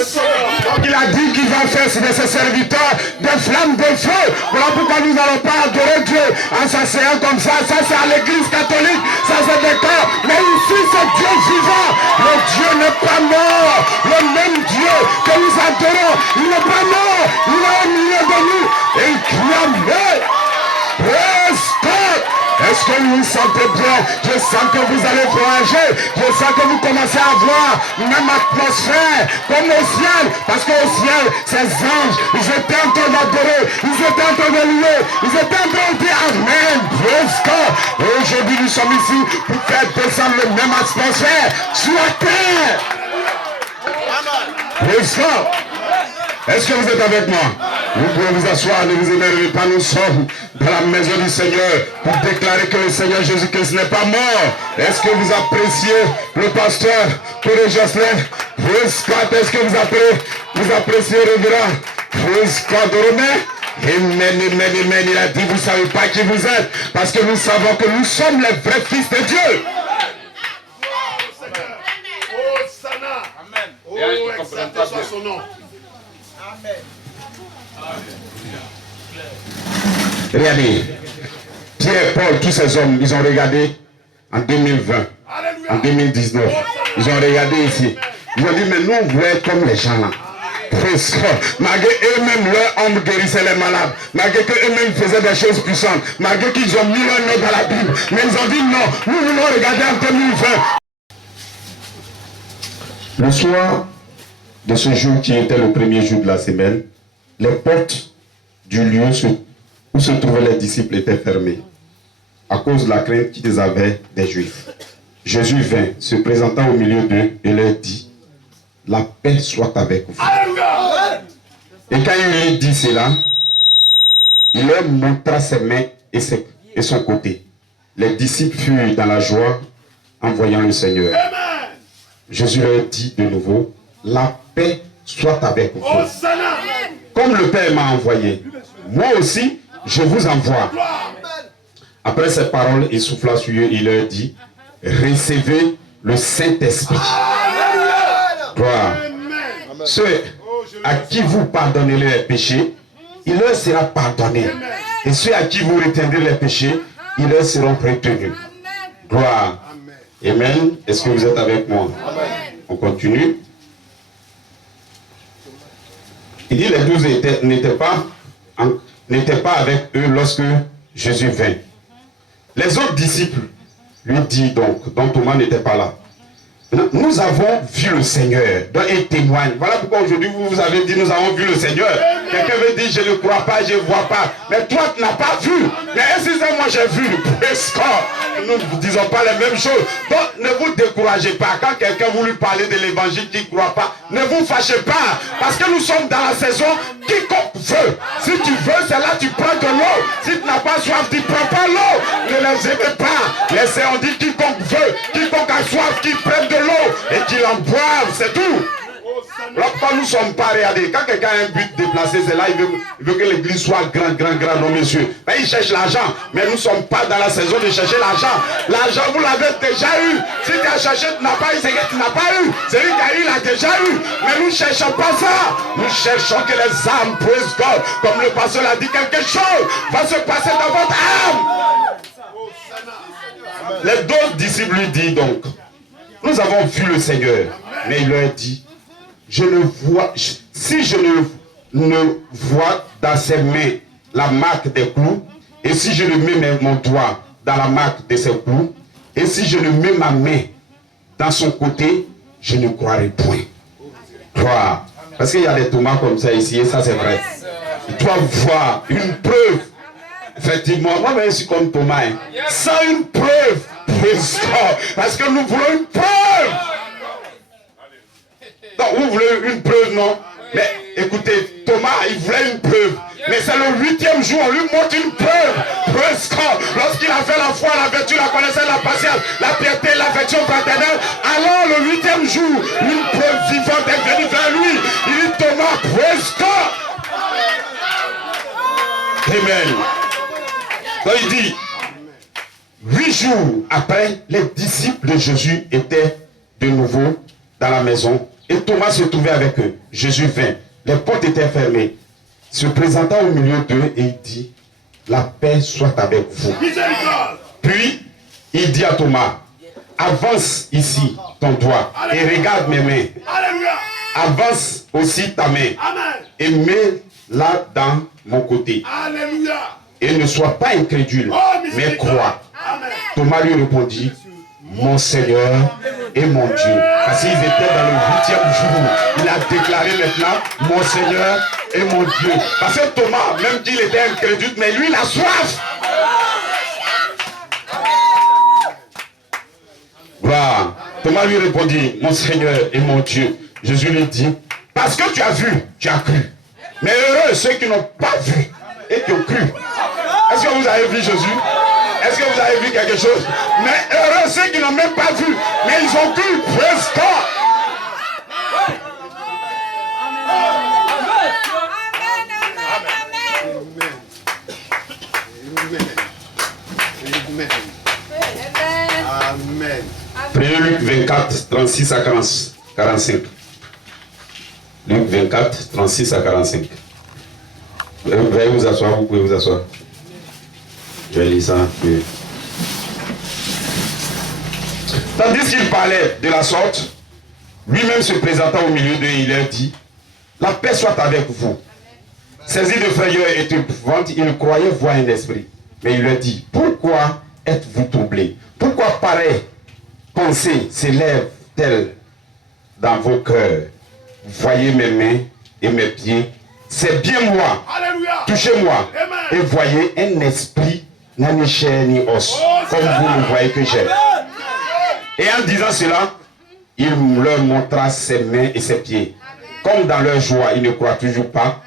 Donc il a dit qu'il va faire de ses serviteurs des flammes de feu. Voilà pourquoi nous n'allons pas adorer Dieu en s'asseyant comme ça. Ça c'est à l'église catholique, ça c'est des cas. Mais ici c'est Dieu vivant. Le Dieu n'est pas mort. Le même Dieu que nous adorons, il n'est pas mort. Il est au milieu de nous. Et il crie. Praise God. Est-ce que vous vous sentez bien? Je sens que vous allez voyager. Je sens que vous commencez à voir même atmosphère comme au ciel. Parce qu'au ciel, ces anges, ils étaient en train d'adorer. Ils étaient en train de louer. Ils étaient en train de dire Amen. Praise God. Et aujourd'hui, nous sommes ici pour faire descendre le même atmosphère sur la terre. Praise God. Est-ce que vous êtes avec moi? Vous pouvez vous asseoir, ne vous énervez pas, nous sommes dans la maison du Seigneur pour déclarer que le Seigneur Jésus-Christ n'est pas mort. Est-ce que vous appréciez le pasteur Pierre Jocelyn? Est-ce que vous appréciez le grand Romain? Amen, amen, amen. Il a dit, vous ne savez pas qui vous êtes, parce que nous savons que nous sommes les vrais fils de Dieu. Oh, exalté soit son nom. Regardez, Pierre, Paul, tous ces hommes, ils ont regardé en 2020, en 2019. Ils ont regardé ici. Ils ont dit, mais nous, on voulait comme les gens là. Malgré eux-mêmes, leur homme guérissait les malades. Malgré qu'eux-mêmes faisaient des choses puissantes. Malgré qu'ils ont mis leur nom dans la Bible. Mais ils ont dit, non, nous voulons regarder en 2020. Le soir de ce jour qui était le premier jour de la semaine, les portes du lieu où se trouvaient les disciples étaient fermées à cause de la crainte qu'ils avaient des Juifs. Jésus vint, se présentant au milieu d'eux et leur dit, la paix soit avec vous. Et quand il leur dit cela, il leur montra ses mains et son côté. Les disciples furent dans la joie en voyant le Seigneur. Jésus leur dit de nouveau, la paix soit avec vous. Comme le Père m'a envoyé, moi aussi, je vous envoie. Après ces paroles, il souffla sur eux, il leur dit, recevez le Saint-Esprit. Gloire. Ceux à qui vous pardonnez les péchés, il leur sera pardonné. Et ceux à qui vous retiendrez les péchés, ils leur seront retenus. Gloire. Amen. Est-ce que vous êtes avec moi? On continue. Il dit les 12 n'étaient pas avec eux lorsque Jésus vint. Les autres disciples lui disent donc, dont Thomas n'était pas là, nous avons vu le Seigneur. Donc il témoigne. Voilà pourquoi aujourd'hui vous avez dit nous avons vu le Seigneur. Quelqu'un veut dire je ne crois pas, je ne vois pas. Mais toi tu n'as pas vu. Mais excusez-moi, j'ai vu. Nous ne disons pas les mêmes choses. Donc ne vous découragez pas. Quand quelqu'un vous lui parler de l'évangile qui ne croit pas, ne vous fâchez pas. Parce que nous sommes dans la saison quiconque veut. Si tu veux, c'est là tu prends de l'eau. Si tu n'as pas soif, tu ne prends pas l'eau. Ne les aimez pas. Laissez, on dit quiconque veut, quiconque a soif, qui prenne de l'eau et qu'il en boive, c'est tout. Pourquoi nous ne sommes pas regardés? Quand quelqu'un a un but déplacé, c'est là, il veut que l'église soit grand, non monsieur. Mais il cherche l'argent. Mais nous ne sommes pas dans la saison de chercher l'argent. L'argent, vous l'avez déjà eu. Si tu as cherché, tu n'as pas eu, c'est que tu n'as pas eu. Celui qui a eu, il a déjà eu. Mais nous ne cherchons pas ça. Nous cherchons que les âmes, praise God, comme le pasteur l'a dit, quelque chose va se passer dans votre âme. Les 12 disciples lui disent donc, nous avons vu le Seigneur. Mais il leur dit, si je ne vois dans ses mains la marque des clous, et si je ne mets mon doigt dans la marque de ses clous, et si je ne mets ma main dans son côté, je ne croirai point. Croire. Parce qu'il y a des tomates comme ça ici, et ça c'est vrai. Tu dois voir une preuve. Effectivement, moi je suis comme Thomas. Hein. Sans une preuve, parce que nous voulons une preuve. Donc vous voulez une preuve, non? Mais écoutez, Thomas, il voulait une preuve. Mais c'est le 8e jour, on lui montre une preuve. Lorsqu'il a fait la foi, la vertu, la connaissance, la patience, la piété, l'affection fraternelle, alors le 8e jour, une preuve vivante est venue vers lui. Il dit Thomas, praise God. Amen. Donc il dit, 8 jours après, les disciples de Jésus étaient de nouveau dans la maison Et Thomas se trouvait avec eux. Jésus vint. Les portes étaient fermées. Se présenta au milieu d'eux et il dit, la paix soit avec vous. Puis, il dit à Thomas, avance ici ton doigt et regarde mes mains. Avance aussi ta main et mets-la dans mon côté. Et ne sois pas incrédule, mais crois. Thomas lui répondit, mon Seigneur et mon Dieu. Parce qu'ils étaient dans le 8e jour. Il a déclaré maintenant, mon Seigneur et mon Dieu. Parce que Thomas, même qu'il était incrédule, mais lui, il a soif. Voilà. Thomas lui répondit, mon Seigneur et mon Dieu. Jésus lui dit, parce que tu as vu, tu as cru. Mais heureux ceux qui n'ont pas vu et qui ont cru. Est-ce que vous avez vu Jésus? Est-ce que vous avez vu quelque chose? Mais heureux ceux qui n'ont même pas vu, mais ils ont cru. Praise God. Amen. Prenez Luc 24, 36 à 45. Luc 24, 36 à 45. Veuillez vous asseoir, vous pouvez vous asseoir. Je vais lire ça. Oui. Tandis qu'il parlait de la sorte, lui-même se présenta au milieu d'eux et il leur dit, la paix soit avec vous. Saisi de frayeur et d'épouvante, il croyait voir un esprit. Mais il leur dit, pourquoi êtes-vous troublés? Pourquoi pareille pensée s'élève-t-elle dans vos cœurs? Voyez mes mains et mes pieds, c'est bien moi. Touchez-moi et voyez, un esprit n'a ni chair ni os, comme vous le voyez que j'ai. Et en disant cela, il leur montra ses mains et ses pieds. Comme dans leur joie, ils ne croient toujours pas,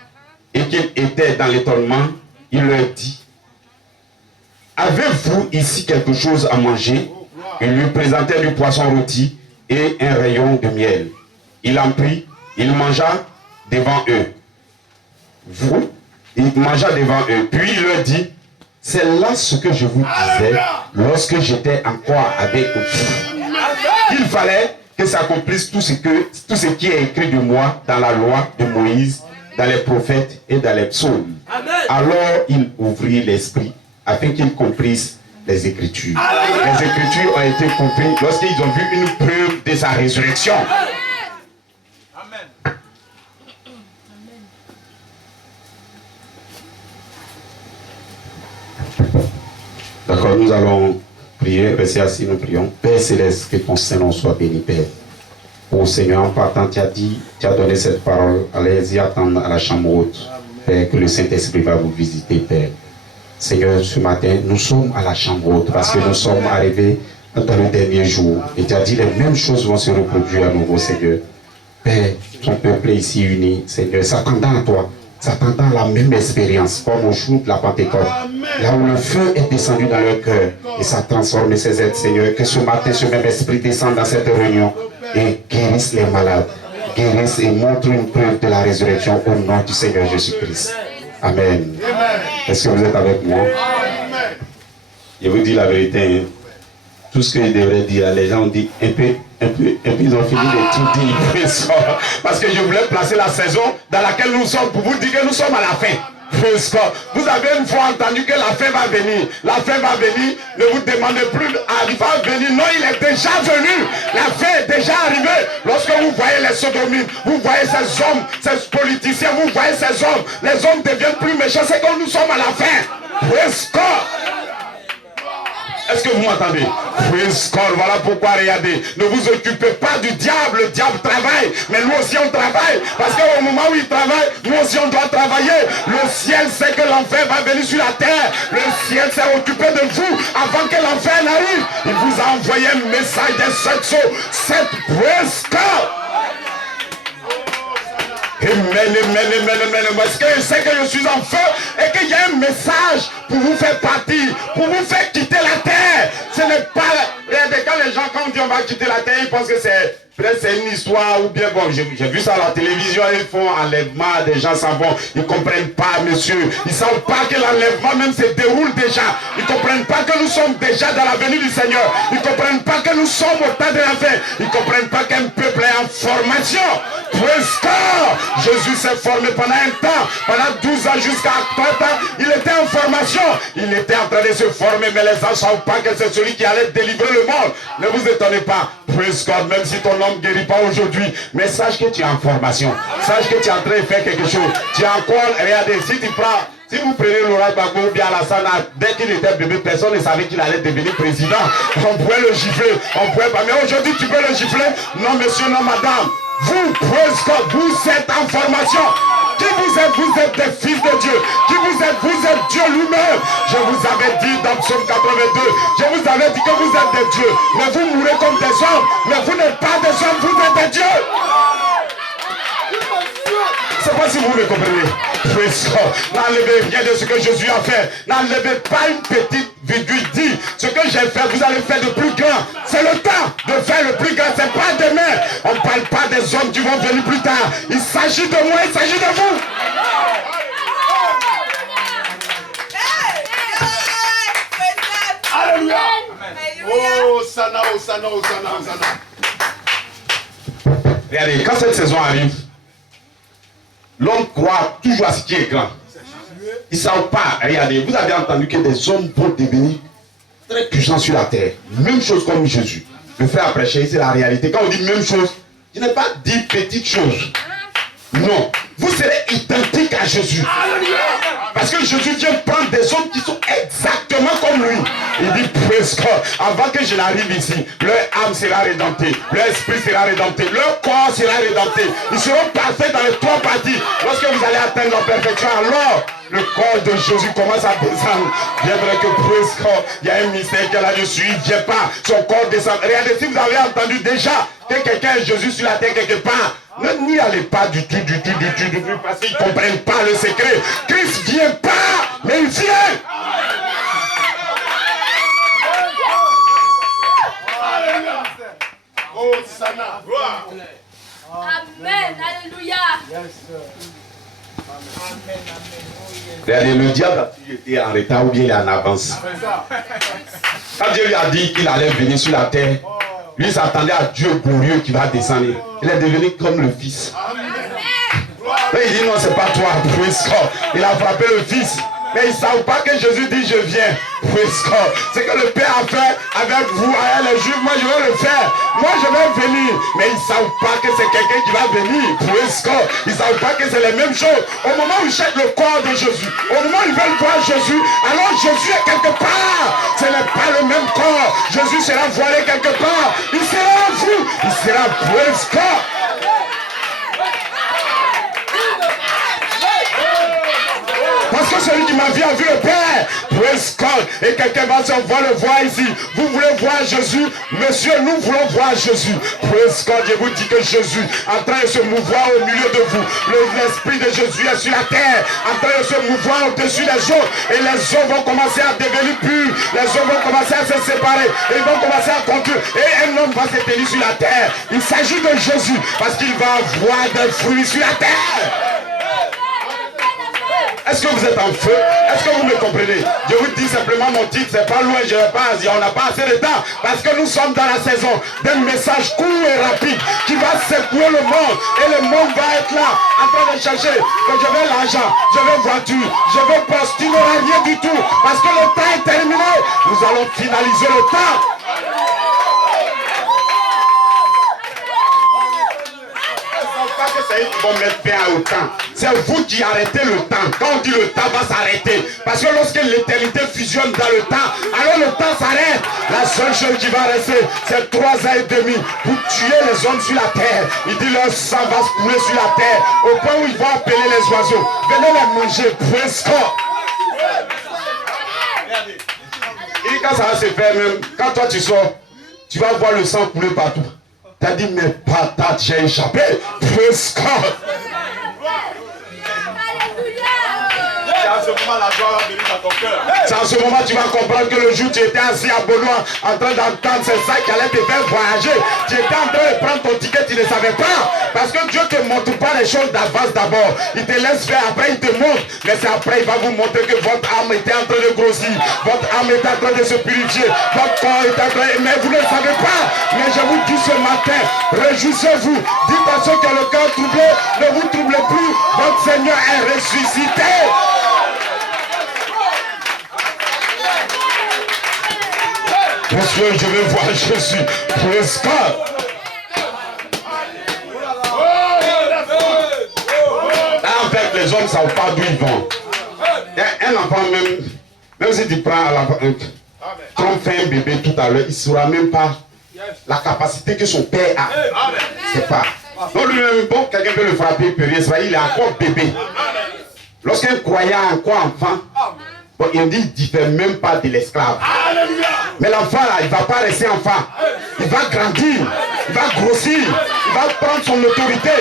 et qu'ils étaient dans l'étonnement, il leur dit, avez-vous ici quelque chose à manger? Il lui présentait du poisson rôti et un rayon de miel. Il en prit, il mangea devant eux. Il mangea devant eux. Puis il leur dit, c'est là ce que je vous disais lorsque j'étais encore avec vous. Il fallait que s'accomplisse tout ce qui est écrit de moi dans la loi de Moïse, dans les prophètes et dans les psaumes. Alors il ouvrit l'esprit afin qu'ils comprissent les Écritures. Les Écritures ont été comprises lorsqu'ils ont vu une preuve de sa résurrection. Amen. D'accord, nous allons prier, restez assis, nous prions. Père céleste, que ton Saint-Nom soit béni, Père. Ô Seigneur, en partant, tu as donné cette parole. Allez-y attendre à la chambre haute. Père, que le Saint-Esprit va vous visiter, Père. Seigneur, ce matin, nous sommes à la chambre haute parce que nous sommes arrivés dans le dernier jour. Et tu as dit les mêmes choses vont se reproduire à nouveau, Seigneur. Père, ton peuple est ici uni, Seigneur, s'attendant à toi, s'attendant à la même expérience, comme au jour de la Pentecôte, là où le feu est descendu dans leur cœur et ça transforme ces êtres, Seigneur. Que ce matin, ce même esprit descende dans cette réunion et guérisse les malades, guérisse et montre une preuve de la résurrection au nom du Seigneur Jésus-Christ. Amen. Est-ce que vous êtes avec moi? Je vous dis la vérité. Hein. Tout ce que je devrais dire, les gens ont dit un peu, ils ont fini de tout dire. Parce que je voulais placer la saison dans laquelle nous sommes pour vous dire que nous sommes à la fin. Vous avez une fois entendu que la fin va venir. La fin va venir. Ne vous demandez plus, il va venir. Non, il est déjà venu. La fin est déjà arrivée. Lorsque vous voyez les sodomites, vous voyez ces hommes, ces politiciens, vous voyez ces hommes. Les hommes deviennent plus méchants. C'est que nous sommes à la fin. Praise God. Est-ce que vous m'entendez? Praise God. Voilà pourquoi, regardez, ne vous occupez pas du diable. Le diable travaille, mais nous aussi on travaille. Parce qu'au moment où il travaille, nous aussi on doit travailler. Le ciel sait que l'enfer va venir sur la terre. Le ciel s'est occupé de vous avant que l'enfer n'arrive. Il vous a envoyé un message de 7 sauts. 7 praise God. Amen. Parce que je sais que je suis en feu et qu'il y a un message pour vous faire partir, pour vous faire quitter la terre. Ce n'est pas... Regardez, quand les gens, quand on dit on va quitter la terre, ils pensent que c'est Peut-être c'est une histoire ou bien bon, j'ai vu ça à la télévision, ils font enlèvement, des gens s'en vont, ils ne comprennent pas, monsieur. Ils ne savent pas que l'enlèvement même se déroule déjà. Ils ne comprennent pas que nous sommes déjà dans la venue du Seigneur. Ils ne comprennent pas que nous sommes au temps de la fin. Ils ne comprennent pas qu'un peuple est en formation. Praise God! Jésus s'est formé pendant un temps, pendant 12 ans jusqu'à 30 ans, il était en formation. Il était en train de se former, mais les gens ne savent pas que c'est celui qui allait délivrer le monde. Ne vous étonnez pas. Praise God, même si ton homme ne guérit pas aujourd'hui, mais sache que tu es en formation. Sache que tu es en train de faire quelque chose. Tu es encore, regardez, si vous prenez Laurent Gbagbo ou bien Alassane, dès qu'il était bébé, personne ne savait qu'il allait devenir président. On pouvait le gifler, on pouvait pas. Mais aujourd'hui, tu peux le gifler? Non, monsieur, non, madame. Vous, praise God, vous êtes en formation. Qui vous êtes? Vous êtes des fils de Dieu. Qui vous êtes? Vous êtes Dieu lui-même. Je vous avais dit dans Psaume 82, je vous avais dit que vous êtes des dieux. Mais vous mourrez comme des hommes. Mais vous n'êtes pas des hommes, vous êtes des dieux. Je ne sais pas si vous me comprenez. N'enlevez rien de ce que Jésus a fait. N'enlevez pas une petite virgule. Dit ce que j'ai fait, vous allez faire de plus grand. C'est le temps de faire le plus grand. Ce n'est pas demain. On ne parle pas des hommes qui vont venir plus tard. Il s'agit de moi, il s'agit de vous. Alléluia. Oh, Sana, oh, Sana, oh, Sana, oh, Sana. Regardez, quand cette saison arrive, l'homme croit toujours à ce qui est grand. Ils ne savent pas. Regardez, vous avez entendu que des hommes vont devenir très puissants sur la terre. Même chose comme Jésus. Le frère prêcher, c'est la réalité. Quand on dit même chose, je n'ai pas dit petite chose. Non. Vous serez identique à Jésus. Parce que Jésus vient prendre des hommes qui sont exactement comme lui. Il dit, praise God, avant que je n'arrive ici, leur âme sera rédemptée, leur esprit sera rédempté, leur corps sera rédempté. Ils seront parfaits dans les trois parties. Lorsque vous allez atteindre la perfection, alors le corps de Jésus commence à descendre. Bien vrai que praise God, il y a un mystère qui est là-dessus, il ne vient pas, son corps descend. Regardez, si vous avez entendu déjà que quelqu'un est Jésus sur la terre quelque part, ne n'y allez pas du tout, parce qu'ils ne comprennent pas le secret. Christ ne vient pas, mais il vient. Oh, Sana. Amen. Alléluia. Regardez, le diable a toujours été en retard ou bien il est en avance. Quand Dieu lui a dit qu'il allait venir sur la terre, lui s'attendait à Dieu glorieux qui va descendre. Il est devenu comme le Fils. Mais il dit non, c'est pas toi. Il a frappé le Fils. Mais ils ne savent pas que Jésus dit je viens. C'est que le Père a fait avec vous, avec les Juifs. Moi je vais le faire. Moi je vais venir. Mais ils ne savent pas que c'est quelqu'un qui va venir. Ils ne savent pas que c'est les mêmes choses. Au moment où ils cherchent le corps de Jésus, au moment où ils veulent voir Jésus, alors Jésus est quelque part. Ce n'est pas le même corps. Jésus sera voilé quelque part. Il sera en vous. Il sera parce que celui qui m'a vu a vu le Père. Praise God. Et quelqu'un va le voir ici. Vous voulez voir Jésus? Monsieur, nous voulons voir Jésus. Praise God. Je vous dis que Jésus est en train de se mouvoir au milieu de vous. L'esprit de Jésus est sur la terre, en train de se mouvoir au-dessus des eaux. Et les eaux vont commencer à devenir pures. Les eaux vont commencer à se séparer. Et ils vont commencer à conduire. Et un homme va se tenir sur la terre. Il s'agit de Jésus. Parce qu'il va avoir des fruits sur la terre. Est-ce que vous êtes en feu? Est-ce que vous me comprenez? Je vous dis simplement mon titre, c'est pas loin, je vais pas dire, on n'a pas assez de temps. Parce que nous sommes dans la saison d'un message court et rapide qui va secouer le monde. Et le monde va être là, en train de chercher que je veux l'argent, je veux voiture, je veux poste, tu n'auras rien du tout. Parce que le temps est terminé. Nous allons finaliser le temps. C'est eux qui vont mettre fin au temps. C'est vous qui arrêtez le temps. Quand on dit le temps va s'arrêter, parce que lorsque l'éternité fusionne dans le temps, alors le temps s'arrête. La seule chose qui va rester, c'est 3 ans et demi pour tuer les hommes sur la terre. Il dit leur sang va se couler sur la terre, au point où ils vont appeler les oiseaux. Venez les manger, presque. Et quand ça va se faire même, quand toi tu sors, tu vas voir le sang couler partout. T'as dit, mais patate, j'ai échappé. Praise God. moment la gloire va venir dans ton cœur. C'est en ce moment que tu vas comprendre que le jour où tu étais assis à Benoît en train d'entendre, c'est ça qui allait te faire voyager. Tu étais en train de prendre ton ticket, tu ne savais pas. Parce que Dieu ne te montre pas les choses d'avance d'abord. Il te laisse faire, après il te montre. Mais c'est après il va vous montrer que votre âme était en train de grossir. Votre âme était en train de se purifier. Votre corps était en train de... Mais vous ne le savez pas. Mais je vous dis ce matin, réjouissez-vous. Dites à ceux qui ont le cœur troublé, ne vous troublez plus. Votre Seigneur est ressuscité. Parce que je vais voir Jésus. Praise God. Là, en fait, les hommes ne savent pas d'où ils vont. Un enfant, même si tu prends Trump fait un bébé tout à l'heure, il ne saura même pas la capacité que son père a. C'est pas. Donc lui-même, bon, quelqu'un peut le frapper, il peut rien, il est encore bébé. Lorsqu'un croyant est encore enfant, bon, il dit qu'il ne diffère même pas de l'esclave. Mais l'enfant là, il ne va pas rester enfant. Il va grandir, il va grossir, il va prendre son autorité.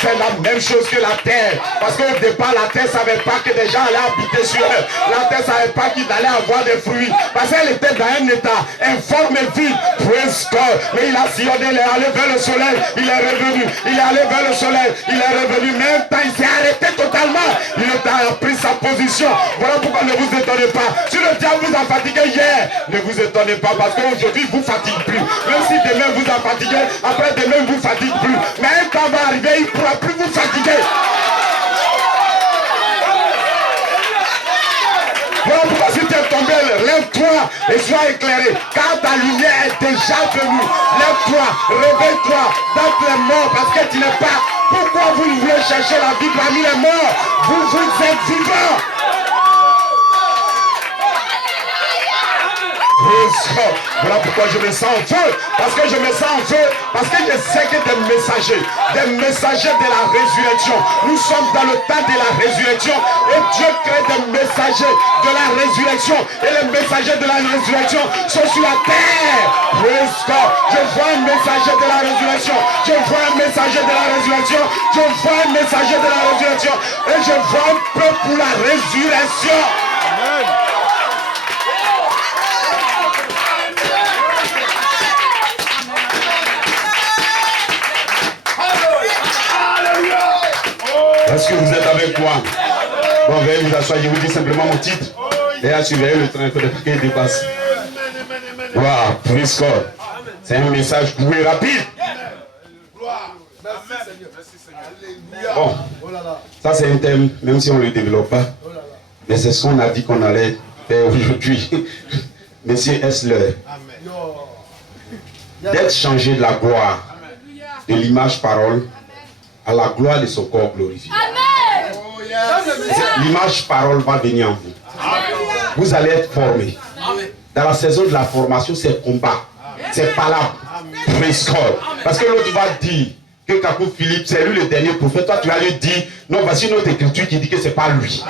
C'est la même chose que la terre. Parce qu'au départ, la terre ne savait pas que des gens allaient habiter sur elle. La terre ne savait pas qu'ils allaient avoir des fruits. Parce qu'elle était dans un état informe et vide. Mais il a sillonné, il est allé vers le soleil, il est revenu. Il est allé vers le soleil, il est revenu. Même temps, il s'est arrêté totalement. Il a pris sa position. Voilà pourquoi ne vous étonnez pas. Si le diable vous a fatigué hier, ne vous étonnez pas. Parce qu'aujourd'hui, il ne vous fatigue plus. Même si demain vous a fatigué, après demain, il ne vous fatigue plus. Mais un temps va arriver, il ne pourra plus vous fatiguer. Voilà pourquoi si tu es tombé, lève-toi et sois éclairé. Car ta lumière est déjà venue. Lève-toi, réveille-toi dans les morts parce que tu n'es pas. Pourquoi vous voulez chercher la vie parmi les morts? Vous êtes vivants. Voilà pourquoi je me sens en feu. Parce que je me sens en feu. Parce que je sais que des messagers de la résurrection. Nous sommes dans le temps de la résurrection. Et Dieu crée des messagers de la résurrection. Et les messagers de la résurrection sont sur la terre. Je vois un messager de la résurrection. Je vois un messager de la résurrection. Je vois un messager de la résurrection. Et je vois un peuple pour la résurrection. Amen. Est-ce que vous êtes avec moi? Bon, veuillez vous asseoir, je vous dis simplement mon titre. Et là, surveillez le train, il faut qu'il dépasse. Wow, praise God. C'est un message court et rapide. Bon, ça c'est un thème, même si on ne le développe pas. Mais c'est ce qu'on a dit qu'on allait faire aujourd'hui. Messieurs, est-ce l'heure d'être changé de la gloire, de l'image parole, à la gloire de son corps glorifié. L'image parole va venir en vous. Vous allez être formés. Dans la saison de la formation, c'est combat. C'est palable. Parce que l'autre va dire que Kakou Philippe, c'est lui le dernier prophète. Toi, tu vas lui dire, non, voici une autre écriture qui dit que c'est pas lui.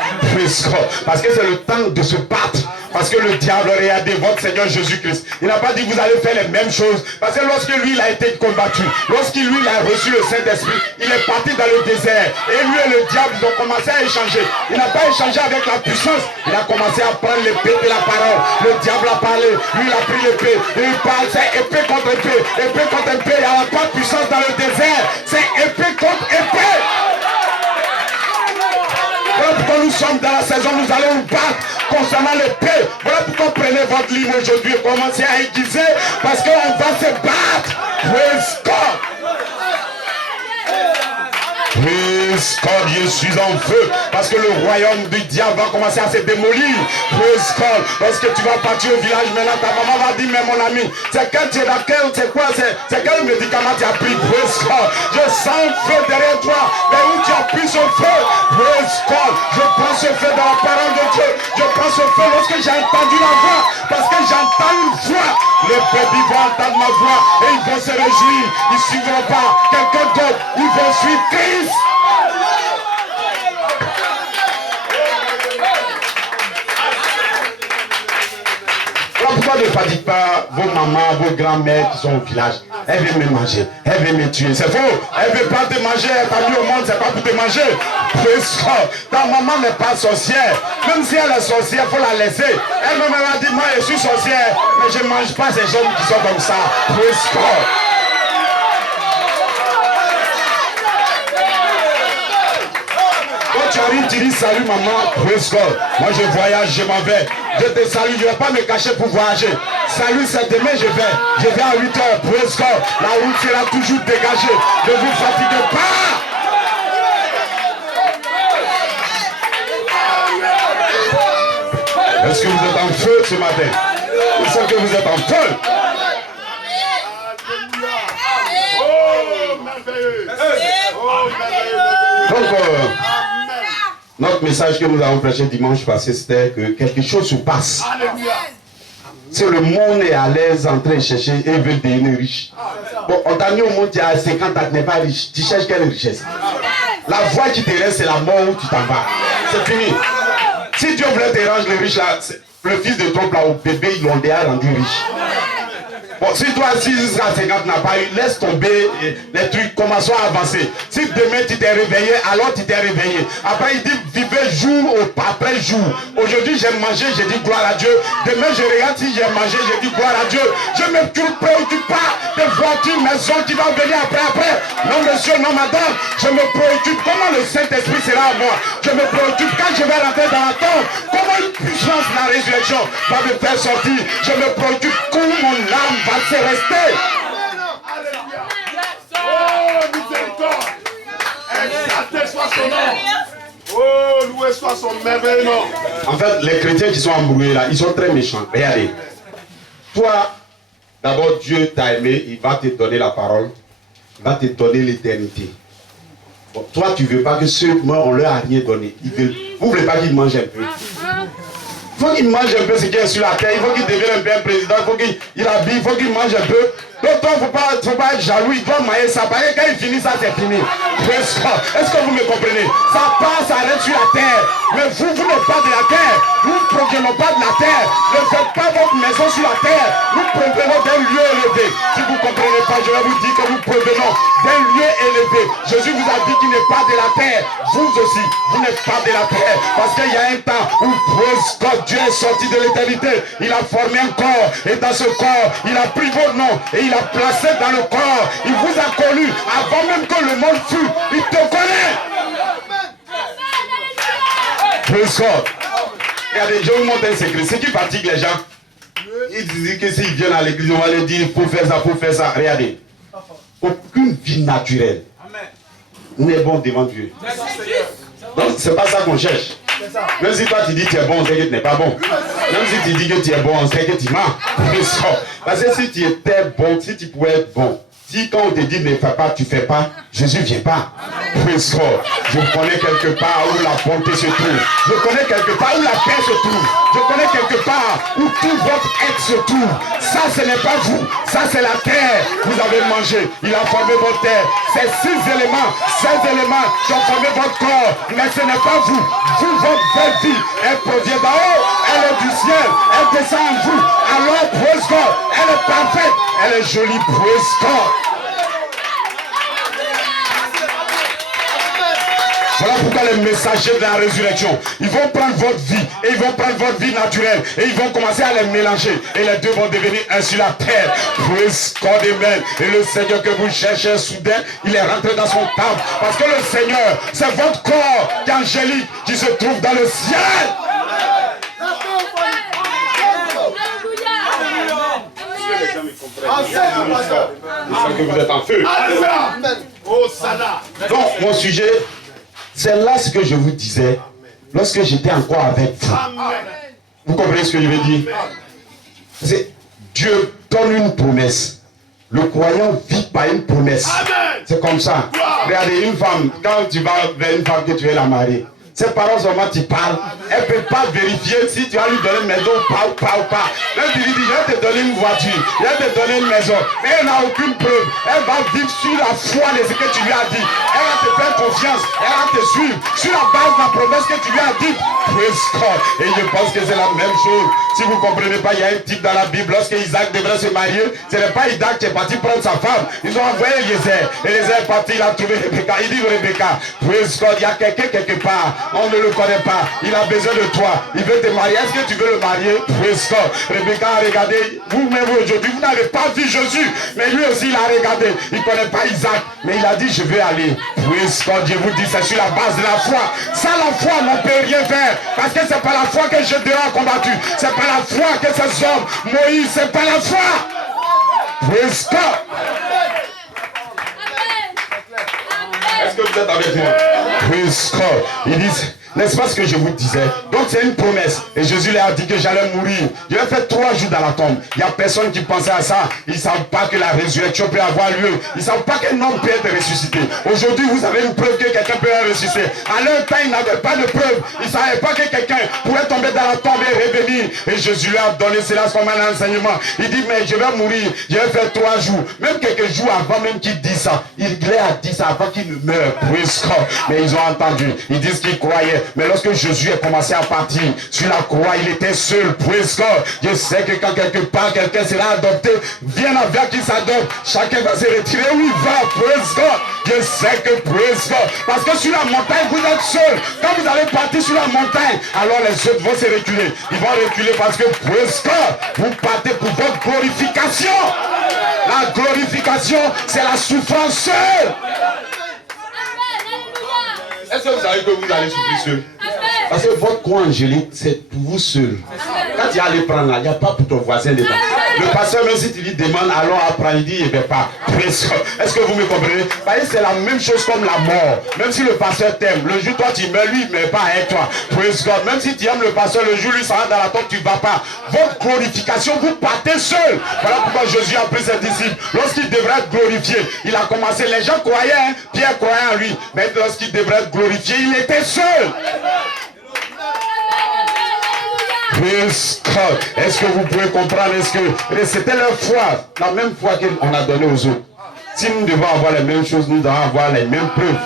Parce que c'est le temps de se battre. Parce que le diable, regardez, votre Seigneur Jésus-Christ, il n'a pas dit que vous allez faire les mêmes choses. Parce que lorsque lui, il a été combattu, lorsqu'il lui, il a reçu le Saint-Esprit, il est parti dans le désert. Et lui et le diable, ils ont commencé à échanger. Il n'a pas échangé avec la puissance. Il a commencé à prendre l'épée de la parole. Le diable a parlé. Lui, il a pris l'épée. Et il parle, c'est épée contre épée. Épée contre épée. Il n'y a pas de puissance dans le désert. C'est épée contre épée. Voilà pourquoi nous sommes dans la saison, nous allons nous battre concernant l'épée. Voilà pourquoi prenez votre livre aujourd'hui et commencez à aiguiser parce qu'on va se battre. Praise God. Praise God, je suis en feu parce que le royaume du diable va commencer à se démolir. Praise God. Parce que tu vas partir au village, maintenant ta maman va dire, mais mon ami, c'est quand tu es dans quel, c'est quoi, c'est quel médicament tu as pris? Praise God. Je sens un feu derrière toi, mais où tu as pris ce feu? Praise God. Je prends ce feu dans la parole de Dieu. Je prends ce feu lorsque j'ai entendu la voix, parce que j'entends une voix. Les bébés vont entendre ma voix et ils vont se réjouir. Ils ne suivront pas quelqu'un d'autre, ils vont suivre Christ. Voilà pourquoi ne fatigue pas vos mamans, vos grands-mères qui sont au village. Elles viennent me manger. Elles elle veut me tuer. C'est faux. Elle ne veut pas te manger. Elle t'a mis au monde, c'est pas pour te manger. Ta maman n'est pas sorcière. Même si elle est sorcière, il faut la laisser. Elle-même a dit, moi je suis sorcière, mais je ne mange pas ces gens qui sont comme ça. Quand tu arrives, tu dis salut maman, moi je voyage, je m'en vais. Je te salue, je ne vais pas me cacher pour voyager. Salut, c'est demain, je vais à 8 h. La route sera toujours dégagée. Ne vous fatiguez pas. Est-ce que vous êtes en feu ce matin? Je sens que vous êtes en feu. Donc, notre message que nous avons prêché dimanche passé, c'était que quelque chose se passe. Si le monde est à l'aise en train de chercher et veut devenir riche. Bon, on t'a mis au monde, tu as 50 ans, tu n'es pas riche. Tu cherches quelle richesse? La voie qui te reste, c'est la mort où tu t'en vas. C'est fini. Si Dieu voulait te rendre riche, là, le fils de ton là, au bébé, ils l'ont déjà rendu riche. Bon, si toi, si jusqu'à 50 n'a pas eu, laisse tomber les trucs, commençons à avancer. Si demain tu t'es réveillé, alors tu t'es réveillé. Après, il dit, vivez jour après jour. Aujourd'hui, j'ai mangé, j'ai dit gloire à Dieu. Demain, je regarde si j'ai mangé, j'ai dit gloire à Dieu. Je ne me préoccupe pas des voitures, maisons qui vont venir après. Non, monsieur, non, madame. Je me préoccupe comment le Saint-Esprit sera à moi. Je me préoccupe quand je vais rentrer dans la tombe. Comment une puissance de la résurrection va me faire sortir. Je me préoccupe comment mon âme va se rester. Oh, miséricorde. Exalté soit son nom. Oh, loué soit son merveilleux nom. En fait, les chrétiens qui sont embrouillés là, ils sont très méchants. Regardez. Toi, d'abord, Dieu t'a aimé, il va te donner la parole, il va te donner l'éternité. Bon, toi, tu ne veux pas que ceux qui meurent, on leur a rien donné. Vous ne voulez pas qu'ils mangent un peu. Il faut qu'il mange un peu ce qui est sur la terre. Il faut qu'il devienne un peu un président. Il faut qu'il habille. Il faut qu'il mange un peu. Donc toi, il ne faut pas être jaloux. Il doit manger ça. Parce que quand il finit ça, c'est fini. Est-ce que vous me comprenez? Ça passe, ça reste sur la terre. Mais vous n'êtes pas de la terre. Nous ne provenons pas de la terre. Ne faites pas votre maison sur la terre. Nous provenons d'un lieu élevé. Si vous ne comprenez pas, je vais vous dire que nous provenons d'un lieu élevé. Jésus vous a dit qu'il n'est pas de la terre. Vous aussi, vous n'êtes pas de la terre. Parce qu'il y a un temps où quand Dieu est sorti de l'éternité, il a formé un corps. Et dans ce corps, il a pris vos noms. Et il a placé dans le corps. Il vous a connu avant même que le monde fût. Il te connaît. Regardez, je vous montre un secret. Ce qui fatigue les gens, ils disent que s'ils viennent à l'église, on va leur dire il faut faire ça, il faut faire ça. Regardez. Aucune vie naturelle n'est bon devant Dieu. Donc, c'est pas ça qu'on cherche. Même si toi tu dis que tu es bon, on sait que tu n'es pas bon. Même si tu dis que tu es bon, on sait que tu mens. Parce que si tu étais bon, si tu pouvais être bon, si quand on te dit ne fais pas, tu ne fais pas, Jésus ne vient pas. Je connais quelque part où la bonté se trouve. Je connais quelque part où la paix se trouve. Je connais quelque part où tout votre être se trouve. Ça, ce n'est pas vous. Ça, c'est la terre. Vous avez mangé. Il a formé votre terre. C'est 6 éléments qui ont formé votre corps. Mais ce n'est pas vous. Vous, votre vraie vie, elle provient d'en haut. Elle est du ciel. Elle descend en vous. Alors, praise God. Elle est parfaite. Elle est jolie. Praise God. Voilà pourquoi les messagers de la résurrection, ils vont prendre votre vie et ils vont prendre votre vie naturelle et ils vont commencer à les mélanger et les deux vont devenir un sur la terre. Praise God, amen. Et le Seigneur que vous cherchez soudain, il est rentré dans son temple parce que le Seigneur, c'est votre corps qui est angélique qui se trouve dans le ciel. Je que vous êtes en feu. Donc mon sujet, c'est là ce que je vous disais lorsque j'étais encore avec vous. Vous comprenez ce que je veux dire? C'est Dieu donne une promesse. Le croyant vit par une promesse. C'est comme ça. Regardez, une femme, quand tu vas vers une femme que tu veux la marier, ses parents seulement tu parles, elle ne peut pas vérifier si tu vas lui donner une maison ou pas. Même tu lui dis, je vais te donner une voiture, je vais te donner une maison, mais elle n'a aucune preuve. Elle va vivre sur la foi de ce que tu lui as dit. Elle va te faire confiance. obédience. Elle va te suivre sur la base de la promesse que tu lui as dit. Praise God. Et je pense que c'est la même chose. Si vous ne comprenez pas, il y a un type dans la Bible. Lorsque Isaac devrait se marier, ce n'est pas Isaac qui est parti prendre sa femme. Ils ont envoyé Eliezer. Eliezer est parti, il a trouvé Rebecca. Il dit Rebecca, praise God, il y a quelqu'un quelque part. On ne le connaît pas. Il a besoin de toi. Il veut te marier. Est-ce que tu veux le marier? Praise God. Rebecca a regardé. Vous-même aujourd'hui, vous n'avez pas vu Jésus. Mais lui aussi, il a regardé. Il ne connaît pas Isaac. Mais il a dit, je vais aller. Praise God. Je vous dis, c'est sur la base de la foi. Sans la foi, on ne peut rien faire. Parce que c'est pas la foi que Gédéon a combattu. C'est pas la foi que ces hommes, Moïse, c'est pas la foi. Praise God. Est-ce que vous êtes avec moi? Praise God. Ils disent, n'est-ce pas ce que je vous disais? Donc c'est une promesse. Et Jésus leur a dit que j'allais mourir. Je vais faire 3 jours dans la tombe. Il n'y a personne qui pensait à ça. Ils ne savent pas que la résurrection peut avoir lieu. Ils ne savent pas qu'un homme peut être ressuscité. Aujourd'hui, vous avez une preuve que quelqu'un peut être ressuscité. À leur temps, ils n'avaient pas de preuve. Ils ne savaient pas que quelqu'un pourrait tomber dans la tombe et revenir. Et Jésus leur a donné cela comme un enseignement. Il dit, mais je vais mourir. Je vais faire 3 jours. Même quelques jours avant même qu'il dise ça. Il leur a dit ça avant qu'il ne meure. Mais ils ont entendu. Ils disent qu'ils croyaient. Mais lorsque Jésus a commencé à partir sur la croix, il était seul. Praise God. Je sais que quand quelque part quelqu'un sera adopté, viens avec qui s'adopte. Chacun va se retirer où il va. Praise God. Je sais que praise God. Parce que sur la montagne, vous êtes seul. Quand vous allez partir sur la montagne, alors les autres vont se reculer. Ils vont reculer parce que praise God, vous partez pour votre glorification. La glorification, c'est la souffrance seule. Est-ce que vous savez que vous allez souffrir seul? Parce que votre croix angélique, c'est pour vous seul. Quand tu allais prendre là, il n'y a pas pour ton voisin dedans. Le pasteur, même si tu lui demandes, allons apprendre, il dit, il ne veut pas. Est-ce que vous me comprenez? Parce que c'est la même chose comme la mort. Même si le pasteur t'aime, le jour toi tu meurs, lui il ne meurt pas avec toi. Praise God. Même si tu aimes le pasteur, le jour lui ça rentre dans la tombe, tu ne vas pas. Votre glorification, vous partez seul. Voilà pourquoi Jésus a pris ses disciples. Lorsqu'il devrait être glorifié, il a commencé. Les gens croyaient, hein? Pierre croyait en lui. Mais lorsqu'il devrait être glorifié, il était seul. Praise God. Est-ce que vous pouvez comprendre? Est-ce que c'était leur foi, la même foi qu'on a donnée aux autres? Si nous devons avoir les mêmes choses, nous devons avoir les mêmes preuves,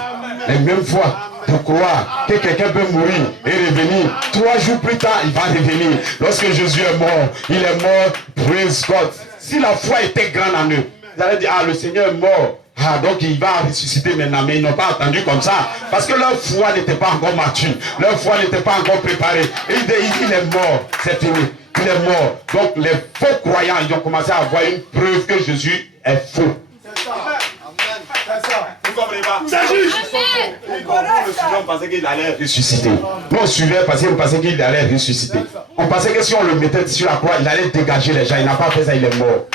les mêmes foi pour croire que quelqu'un peut mourir et revenir. 3 jours plus tard, il va revenir. Lorsque Jésus est mort, il est mort. Praise God. Si la foi était grande en eux, vous allez dire, ah, le Seigneur est mort. Ah, donc il va ressusciter maintenant, mais ils n'ont pas attendu comme ça. Parce que leur foi n'était pas encore mature. Leur foi n'était pas encore préparée. Et il est mort. C'est fini. Il est mort. Donc les faux croyants, ils ont commencé à avoir une preuve que Jésus est faux. C'est ça. C'est ça. Vous comprenez pas? C'est juste. On pensait qu'il allait ressusciter. Nous on suivait parce qu'on pensait qu'il allait ressusciter. On pensait que si on le mettait sur la croix, il allait dégager les gens. Il n'a pas fait ça, il est mort.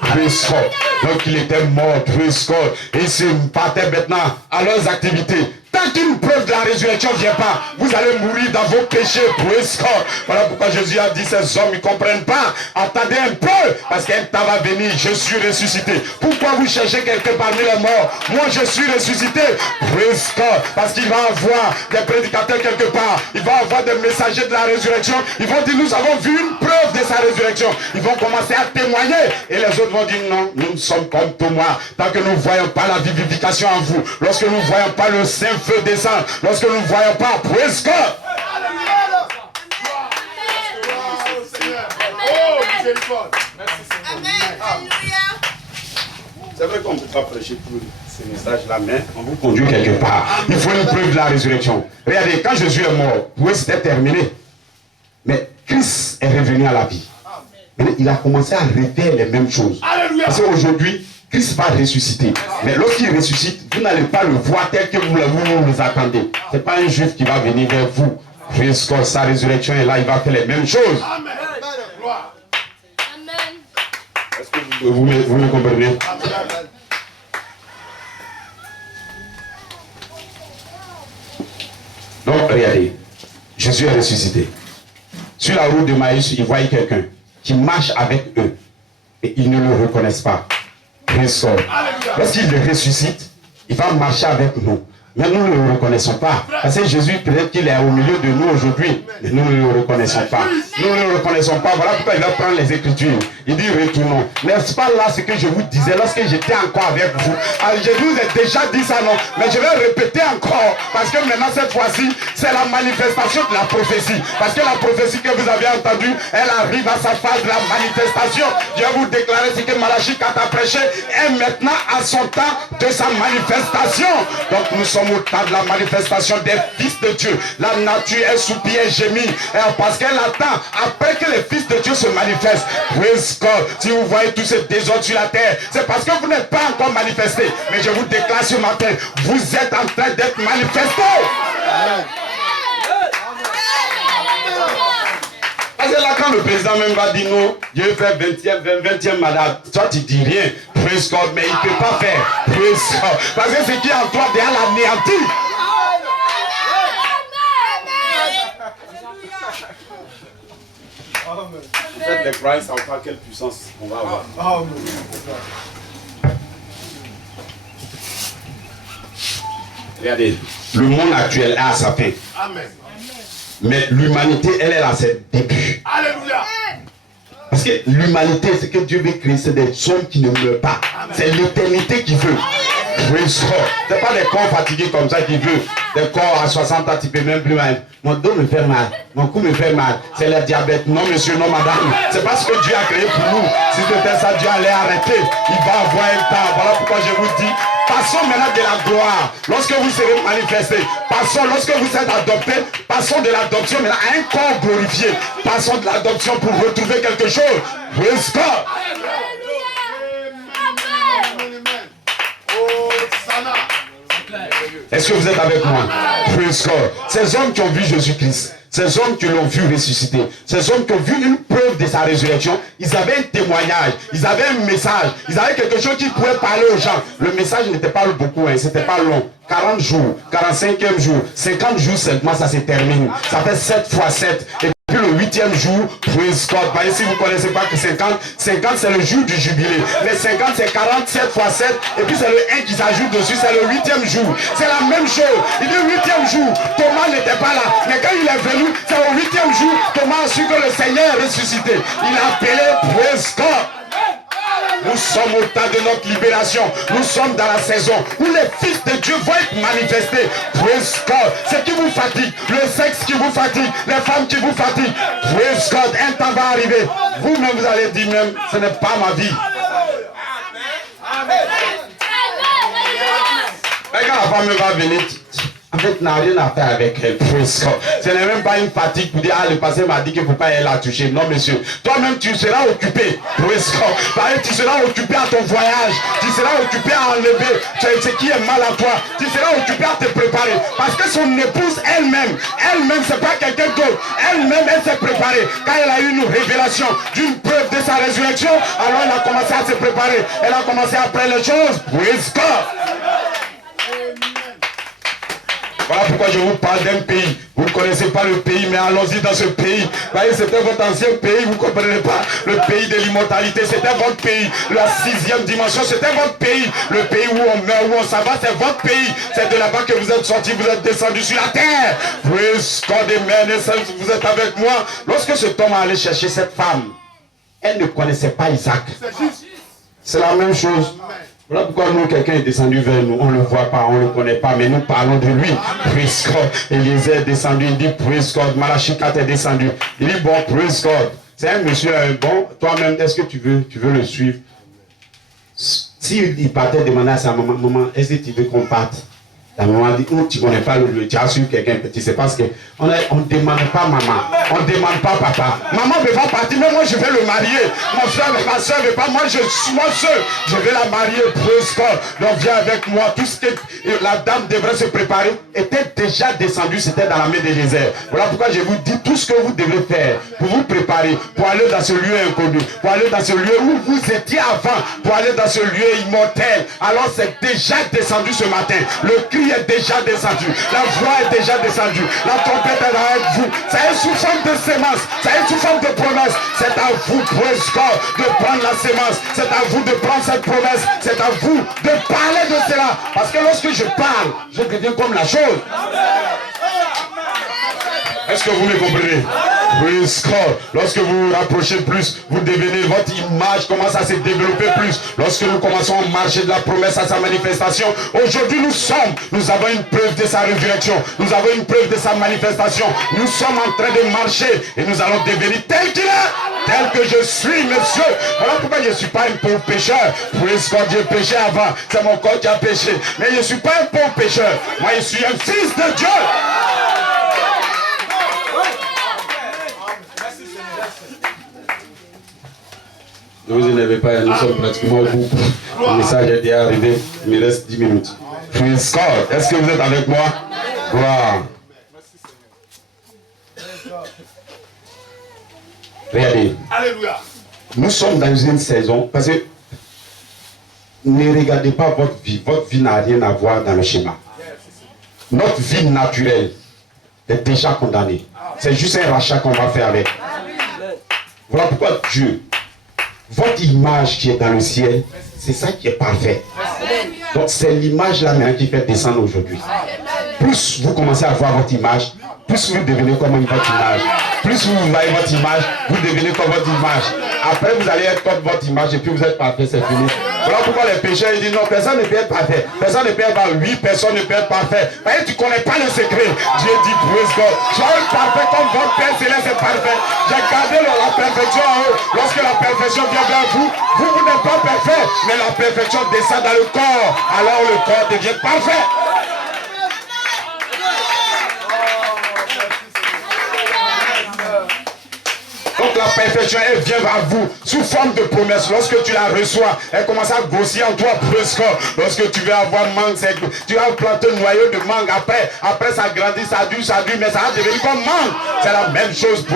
Praise God. Donc il était mort, praise God. Et ils se partaient maintenant à leurs activités. Tant qu'une preuve de la résurrection ne vient pas, vous allez mourir dans vos péchés, praise God. Voilà pourquoi Jésus a dit, ces hommes, ils ne comprennent pas. Attendez un peu, parce qu'un temps va venir, je suis ressuscité. Pourquoi vous cherchez quelqu'un parmi les morts? Moi, je suis ressuscité, praise God. Parce qu'il va avoir des prédicateurs quelque part. Il va avoir des messagers de la résurrection. Ils vont dire, nous avons vu une preuve de sa résurrection. Ils vont commencer à témoigner. Et les autres vont dire, non, nous sommes comme Thomas. Tant que nous ne voyons pas la vivification en vous, lorsque nous ne voyons pas le Saint feu descendre, lorsque nous ne voyons pas, praise God. C'est vrai qu'on ne peut pas prêcher pour ces messages-là, mais on vous conduit quelque part. Il faut une preuve de la résurrection. Regardez, quand Jésus est mort, oui, c'était terminé. Mais Christ est revenu à la vie. Il a commencé à répéter les mêmes choses. Parce qu'aujourd'hui, Christ va ressusciter. Mais lorsqu'il ressuscite, vous n'allez pas le voir tel que vous le attendez. Ce n'est pas un juif qui va venir vers vous. Jusqu'à sa résurrection est là, il va faire les mêmes choses. Amen. Est-ce que vous me comprenez? Donc, regardez. Jésus est ressuscité. Sur la route de Maïs, il voit quelqu'un qui marche avec eux. Et ils ne le reconnaissent pas. Lorsqu'il le ressuscite, il va marcher avec nous. Mais nous ne le reconnaissons pas. Parce que Jésus, peut-être qu'il est au milieu de nous aujourd'hui. Mais nous ne le reconnaissons pas. Nous ne le reconnaissons pas. Voilà pourquoi il va prendre les Écritures. Il dit retournons. N'est-ce pas là ce que je vous disais lorsque j'étais encore avec vous? Alors, je vous ai déjà dit ça, non? Mais je vais répéter encore. Parce que maintenant, cette fois-ci, c'est la manifestation de la prophétie. Parce que la prophétie que vous avez entendue, elle arrive à sa phase de la manifestation. Je vais vous déclarer ce que Malachie 4 a prêché est maintenant à son temps de sa manifestation. Donc nous sommes au temps de la manifestation des fils de Dieu. La nature est soupire et gémit parce qu'elle attend après que les fils de Dieu se manifestent. Praise God. Si vous voyez tous ces désordres sur la terre, c'est parce que vous n'êtes pas encore manifestés. Mais je vous déclare ce matin, vous êtes en train d'être manifestés. Parce que là, quand le président même va dire non, je vais faire 20e mandat, toi tu dis rien, praise God, mais il ne peut pas faire, praise God. Parce que ce qui est en toi, derrière l'anéanti. Faites les croyances en toi, quelle puissance on va avoir. Regardez, le monde actuel est à sa fin. Amen. Mais l'humanité, elle est à ses débuts. Alléluia. Parce que l'humanité, ce que Dieu veut créer, c'est des hommes qui ne meurent pas. C'est l'éternité qui veut. C'est pas des corps fatigués comme ça qui veut. Des corps à 60 ans, tu peux même plus mal. Mon dos me fait mal, mon cou me fait mal. C'est le diabète. Non monsieur, non madame. C'est pas ce que Dieu a créé pour nous. Si c'était ça, Dieu allait arrêter. Il va avoir un temps. Voilà pourquoi je vous dis, passons maintenant de la gloire. Lorsque vous serez manifestés, passons, lorsque vous êtes adoptés, passons de l'adoption maintenant à un corps glorifié. Passons de l'adoption pour retrouver quelque chose. Praise God. Est-ce que vous êtes avec moi? Praise God. Ces hommes qui ont vu Jésus-Christ, ces hommes qui l'ont vu ressusciter, ces hommes qui ont vu une preuve de sa résurrection, ils avaient un témoignage, ils avaient un message, ils avaient quelque chose qui pouvait parler aux gens. Le message n'était pas beaucoup, hein, c'était pas long. 40 jours, 45e jour, 50 jours seulement, ça se termine. Ça fait 7 fois 7. Et puis le 8e jour, praise God. Bah, si vous ne connaissez pas que 50 c'est le jour du jubilé. Les 50 c'est 47 fois 7. Et puis c'est le 1 qui s'ajoute dessus, c'est le 8e jour. C'est la même chose. Il dit 8e jour, Thomas n'était pas là. Mais quand il est venu, c'est au 8e jour, Thomas a su que le Seigneur est ressuscité. Il a appelé praise God. Nous sommes au temps de notre libération. Nous sommes dans la saison où les fils de Dieu vont être manifestés. Praise God. Ce qui vous fatigue, le sexe qui vous fatigue, les femmes qui vous fatiguent. Praise God. Un temps va arriver. Vous-même, vous allez dire même, ce n'est pas ma vie. Mais quand la femme va venir, en fait, n'a rien à faire avec elle. Ce n'est même pas une fatigue pour dire, ah, le passé m'a dit qu'il ne faut pas elle la toucher. Non, monsieur. Toi-même, tu seras occupé. Tu seras occupé à ton voyage. Tu seras occupé à enlever ce qui est mal à toi. Tu seras occupé à te préparer. Parce que son épouse elle-même, c'est pas quelqu'un d'autre. Elle-même, elle s'est préparée. Quand elle a eu une révélation d'une preuve de sa résurrection, alors elle a commencé à se préparer. Elle a commencé à prendre les choses. Praise God. Voilà pourquoi je vous parle d'un pays. Vous ne connaissez pas le pays, mais allons-y dans ce pays. Vous voyez, c'était votre ancien pays, vous ne comprenez pas. Le pays de l'immortalité, c'était votre pays. La 6e dimension, c'était votre pays. Le pays où on meurt, où on s'en va, c'est votre pays. C'est de là-bas que vous êtes sortis, vous êtes descendus sur la terre. Praise God, amen. Vous êtes avec moi. Lorsque cet homme allait chercher cette femme, elle ne connaissait pas Isaac. C'est la même chose. Voilà pourquoi nous, quelqu'un est descendu vers nous, on ne le voit pas, on ne le connaît pas, mais nous parlons de lui. Praise God. Eliezer est descendu, il dit praise God. Malachie 4 est descendu. Il dit bon, praise God. C'est un monsieur, bon, toi-même, est-ce que tu veux le suivre? S'il partait demander à sa maman, maman, est-ce que tu veux qu'on parte? La maman dit, oh, tu ne connais pas le lieu, tu as su quelqu'un petit. C'est parce qu'on ne demande pas maman, on ne demande pas papa. Maman ne veut pas partir, mais moi je vais le marier. Mon frère, ma soeur ne veut pas, moi seul, je vais la marier. Praise God. Donc viens avec moi. Tout ce que la dame devrait se préparer était déjà descendu, c'était dans la main d'Eliezer. Voilà pourquoi je vous dis tout ce que vous devez faire pour vous préparer, pour aller dans ce lieu inconnu, pour aller dans ce lieu où vous étiez avant, pour aller dans ce lieu immortel. Alors c'est déjà descendu ce matin. Le cri pluie est déjà descendue. La voix est déjà descendue. La trompette est avec vous. C'est sous forme de sémence. C'est sous forme de promesse. C'est à vous, praise God, de prendre la sémence. C'est à vous de prendre cette promesse. C'est à vous de parler de cela. Parce que lorsque je parle, je deviens comme la chose. Est-ce que vous me comprenez? Praise God. Lorsque vous vous rapprochez plus, vous devenez, votre image commence à se développer plus. Lorsque nous commençons à marcher de la promesse à sa manifestation, aujourd'hui nous avons une preuve de sa résurrection. Nous avons une preuve de sa manifestation. Nous sommes en train de marcher et nous allons devenir tel qu'il est, tel que je suis, monsieur. Voilà pourquoi je ne suis pas un pauvre pécheur. Praise God, j'ai péché avant. C'est mon corps qui a péché. Mais je ne suis pas un pauvre pécheur. Moi, je suis un fils de Dieu. Ne vous énervez pas, nous sommes pratiquement au bout. Le message est déjà arrivé, il me reste 10 minutes. Praise God. Est-ce que vous êtes avec moi? Gloire. Regardez. Alléluia. Nous sommes dans une saison, parce que ne regardez pas votre vie. Votre vie n'a rien à voir dans le schéma. Notre vie naturelle est déjà condamnée. C'est juste un rachat qu'on va faire avec. Voilà pourquoi Dieu, votre image qui est dans le ciel, c'est ça qui est parfait. Donc c'est l'image là maintenant qui fait descendre aujourd'hui. Plus vous commencez à voir votre image, plus vous devenez comme votre image. Plus vous voyez votre image, vous devenez comme votre image. Après vous allez être comme votre image et puis vous êtes parfait, c'est fini. Voilà pourquoi les pécheurs ils disent non, personne ne peut être parfait. Personne ne peut être parfait. Oui, personne ne peut être parfait. Mais tu ne connais pas le secret. Dieu dit, praise God. Soyez parfait comme votre Père Céleste est parfait. J'ai gardé la perfection en eux. Lorsque la perfection vient vers vous, vous n'êtes pas parfait. Mais la perfection descend dans le corps. Alors le corps devient parfait. Donc la perfection, elle vient à vous sous forme de promesse. Lorsque tu la reçois, elle commence à grossir en toi. Lorsque tu veux avoir mangue, tu vas planter un noyau de mangue. Après ça grandit, ça dure, mais ça va devenir comme mangue. C'est la même chose.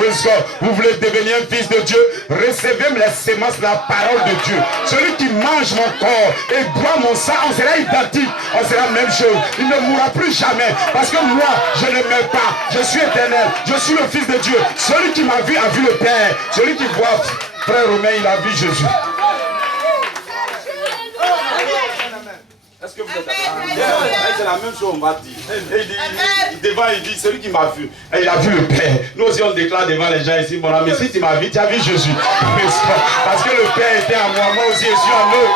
Vous voulez devenir un fils de Dieu, recevez les semences de la parole de Dieu. Celui qui mange mon corps et boit mon sang, on sera identique. On sera la même chose. Il ne mourra plus jamais. Parce que moi, je ne meurs pas. Je suis éternel. Je suis le fils de Dieu. Celui qui m'a vu a vu le Père. Celui qui voit frère Romain, il a vu Jésus. Est-ce que vous êtes d'accord? C'est la même chose, on va dire. Devant, il dit, celui qui m'a vu, il a vu le Père. Nous aussi, on déclare devant les gens ici, mon ami, si tu m'as vu, tu as vu Jésus. Parce que le Père était en moi, moi aussi, je suis en eux.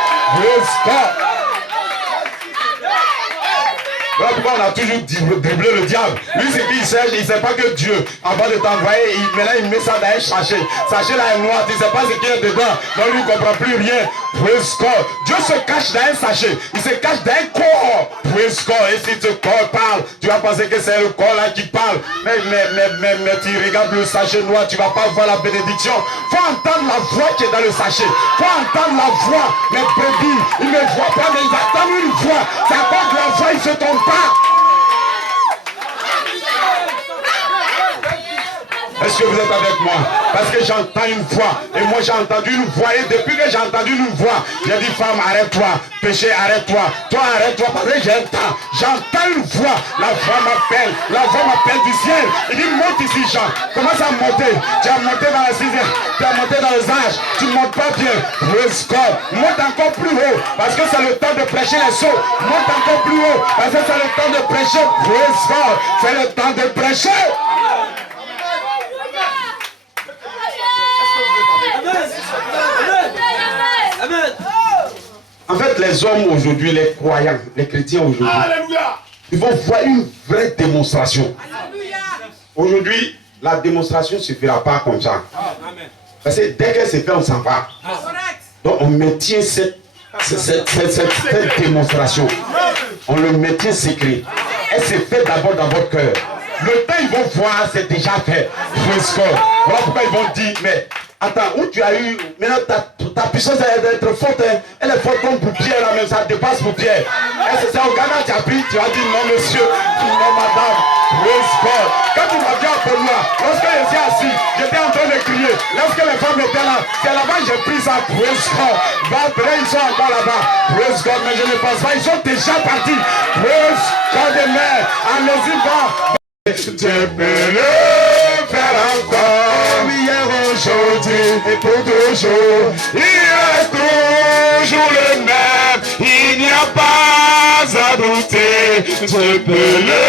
Voilà pourquoi on a toujours dribblé le diable. Lui, c'est qu'il sait, il ne sait pas que Dieu, avant de t'envoyer, maintenant il met ça dans un sachet. Sachet là est noir, tu ne sais pas ce qu'il y a dedans. Donc lui, il ne comprend plus rien. Praise God. Dieu se cache dans un sachet. Il se cache dans un corps. Praise God. Et si ce corps parle, tu vas penser que c'est le corps là qui parle. Mais tu regardes le sachet noir, tu ne vas pas voir la bénédiction. Il faut entendre la voix qui est dans le sachet. Il faut entendre la voix. Les brebis, ils ne voient pas, mais ils attendent une voix. C'est à cause de la voix, ils se trompent pas. Est-ce que vous êtes avec moi? Parce que j'entends une voix. Et moi j'ai entendu une voix. Et depuis que j'ai entendu une voix, j'ai dit femme arrête-toi. Péché arrête-toi. Toi arrête-toi. Parce que j'entends. J'entends une voix. La voix m'appelle. La voix m'appelle du ciel. Il dit monte ici Jean. Commence à monter. Tu as monté dans la sixième. Tu as monté dans les âges. Tu ne montes pas bien. Praise God. Monte encore plus haut. Parce que c'est le temps de prêcher les sauts. Monte encore plus haut. Parce que c'est le temps de prêcher. Praise God. C'est le temps de prêcher. En fait, les hommes aujourd'hui, les croyants, les chrétiens aujourd'hui, ils vont voir une vraie démonstration. Aujourd'hui, la démonstration ne se fera pas comme ça. Parce que dès qu'elle se fait, on s'en va. Donc on maintient cette démonstration. On le maintient secret. Elle se fait d'abord dans votre cœur. Le temps ils vont voir, c'est déjà fait. Voilà pourquoi ils vont dire, mais attends, où tu as eu, maintenant ta puissance d'être forte, hein? Elle est forte comme pour Pierre, là même, ça dépasse pour Pierre. C'est ça, au Ghana, tu as pris, tu as dit non monsieur, non madame, praise God. Quand tu m'as vu à Polois, lorsque je suis assis, j'étais en train de crier. Lorsque les femmes étaient là, c'est là-bas que j'ai pris ça. Praise God. Ils sont encore là-bas. Praise God, mais je ne pense pas. Ils sont déjà partis. Praise God, amen. Allez-y, va. Tu peux le faire encore. Hier, aujourd'hui et pour toujours. Il est toujours le même. Il n'y a pas à douter. Tu peux le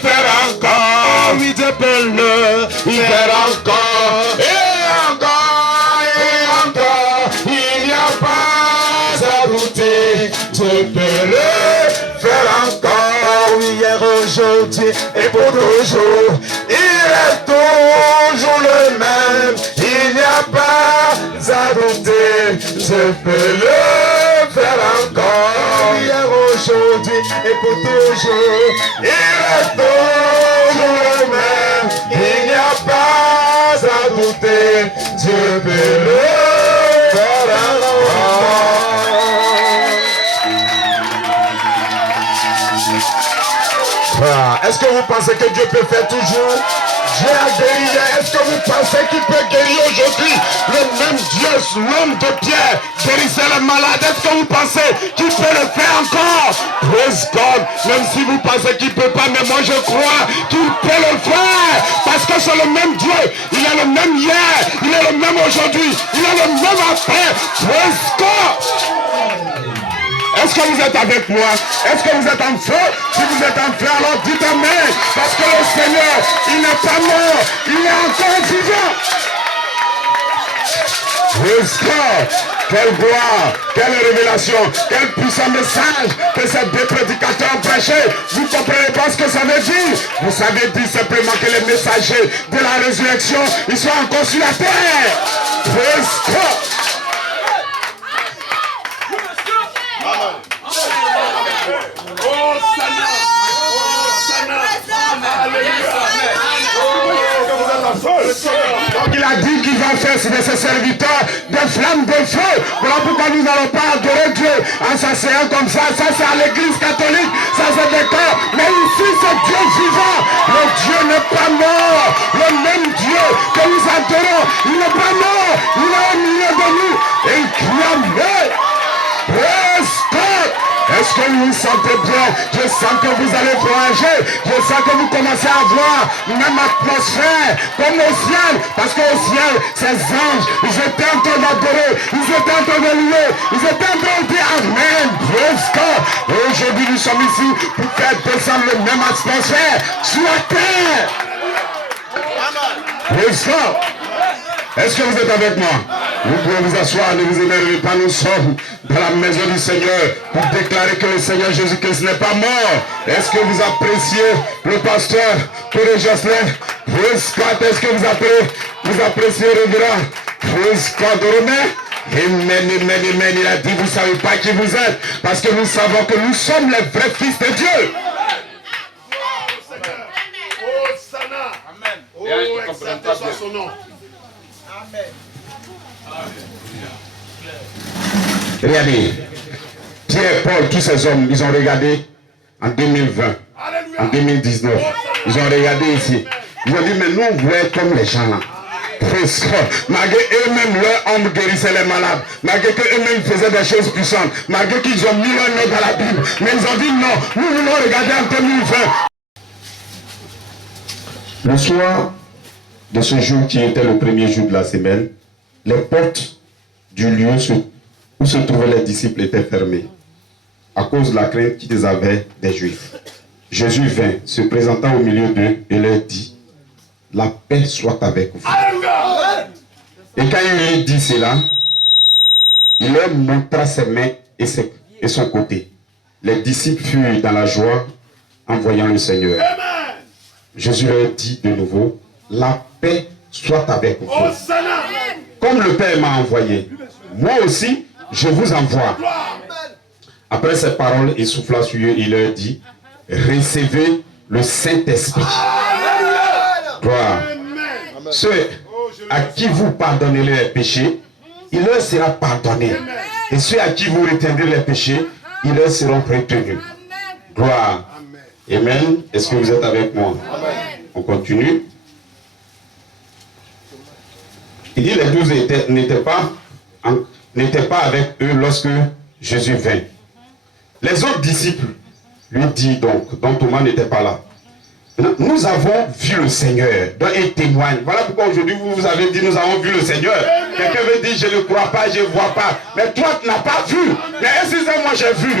faire encore. Oui, tu peux le faire encore. Et encore, et encore. Il n'y a pas à douter. Tu peux le faire encore. Hier, aujourd'hui et pour toujours. Il est toujours le même. Il n'y a pas à douter. Je peux le faire encore. Hier, aujourd'hui et pour toujours. Il est toujours le même. Il n'y a pas à douter. Je peux le faire encore. Est-ce que vous pensez que Dieu peut faire toujours? Dieu a guéri hier. Est-ce que vous pensez qu'il peut guérir aujourd'hui? Le même Dieu, l'homme de Pierre, guérissait les malades. Est-ce que vous pensez qu'il peut le faire encore? Praise God. Même si vous pensez qu'il ne peut pas, mais moi je crois qu'il peut le faire. Parce que c'est le même Dieu. Il est le même hier. Il est le même aujourd'hui. Il est le même après. Praise God. Est-ce que vous êtes avec moi? Est-ce que vous êtes en feu? Si vous êtes en feu, alors dites amen. Parce que le Seigneur, il n'est pas mort. Il est encore vivant. Praise God. Quelle gloire, quelle révélation, quel puissant message que ces deux prédicateurs ont prêché. Vous ne comprenez pas ce que ça veut dire? Vous savez dire simplement que les messagers de la résurrection, ils sont encore sur la terre. Praise God. Donc il a dit qu'il va faire de ses serviteurs des flammes de feu. Voilà pourquoi nous n'allons pas adorer Dieu en s'asseyant comme ça. Ça c'est à l'église catholique, ça c'est des corps. Mais ici c'est Dieu vivant. Le Dieu n'est pas mort. Le même Dieu que nous adorons, il n'est pas mort. Il est au milieu de nous. Et il crie. Praise God. Est-ce que vous vous sentez bien? Je sens que vous allez voyager. Je sens que vous commencez à voir une même atmosphère comme au ciel. Parce qu'au ciel, ces anges, ils étaient en train d'adorer. Ils étaient en train de louer. Ils étaient en train de dire Amen. Praise God. Et aujourd'hui, nous sommes ici pour faire descendre la même atmosphère sur la terre. Praise God. Est-ce que vous êtes avec moi? Vous pouvez vous asseoir, ne vous énervez pas, nous sommes dans la maison du Seigneur pour déclarer que le Seigneur Jésus-Christ n'est pas mort. Est-ce que vous appréciez le pasteur Père Jocelyn? Praise God. Est-ce que vous appréciez le révérend? Praise God. Amen, amen, amen. Il a dit, vous ne savez pas qui vous êtes, parce que nous savons que nous sommes les vrais fils de Dieu. Amen. Oh, exalté soit son nom. Regardez, Pierre, Paul, tous ces hommes, ils ont regardé en 2020, en 2019. Ils ont regardé ici. Ils ont dit, mais nous, on voit comme les gens là. Malgré eux-mêmes, leur homme guérissait les malades. Malgré qu'eux-mêmes faisaient des choses puissantes. Malgré qu'ils ont mis leur nom dans la Bible. Mais ils ont dit, non, nous voulons regarder en 2020. Le soir de ce jour qui était le premier jour de la semaine, les portes du lieu où se trouvaient les disciples étaient fermées à cause de la crainte qu'ils avaient des Juifs. Jésus vint, se présentant au milieu d'eux et leur dit, la paix soit avec vous. Et quand il lui dit cela, il leur montra ses mains et son côté. Les disciples furent dans la joie en voyant le Seigneur. Jésus leur dit de nouveau, la paix soit avec vous. Comme le Père m'a envoyé, moi aussi, je vous envoie. Après ces paroles, il souffla sur eux, il leur dit, recevez le Saint-Esprit. Gloire. Ceux à qui vous pardonnez les péchés, il leur sera pardonné. Et ceux à qui vous retiendrez les péchés, ils leur seront retenus. Gloire. Amen. Est-ce que vous êtes avec moi? On continue. Il dit les 12 n'étaient pas avec eux lorsque Jésus vint. Les autres disciples lui disent donc, dont Thomas n'était pas là. Nous avons vu le Seigneur. Donc il témoigne. Voilà pourquoi aujourd'hui vous avez dit nous avons vu le Seigneur. Quelqu'un veut dire je ne crois pas, je ne vois pas. Mais toi tu n'as pas vu. Mais excusez-moi j'ai vu.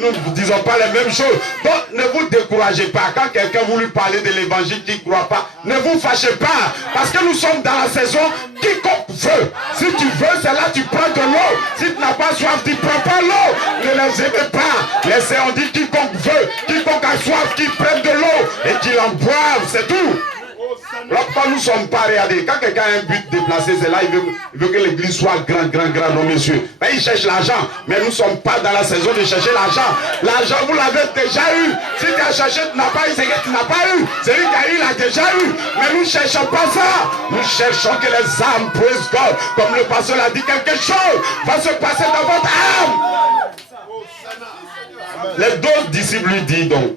Nous ne disons pas les mêmes choses. Donc ne vous découragez pas. Quand quelqu'un vous lui parler de l'évangile qui ne croit pas, ne vous fâchez pas. Parce que nous sommes dans la saison quiconque veut. Si tu veux, c'est là tu prends de l'eau. Si tu n'as pas soif, tu ne prends pas l'eau. Ne les aimez pas. Laissez, on dit quiconque veut, quiconque a soif, qui prenne de l'eau et qu'il en boive, c'est tout. Alors quand nous ne sommes pas regardés, quand quelqu'un a un but déplacé, c'est là, il veut que l'église soit grand, non messieurs. Ben, il cherche l'argent, mais nous ne sommes pas dans la saison de chercher l'argent. L'argent, vous l'avez déjà eu. Si tu as cherché, tu n'as pas eu, c'est que tu n'as pas eu. Celui qui a eu, il a déjà eu. Mais nous ne cherchons pas ça. Nous cherchons que les âmes, praise God, comme le pasteur l'a dit, quelque chose va se passer dans votre âme. Les 12 disciples lui disent donc,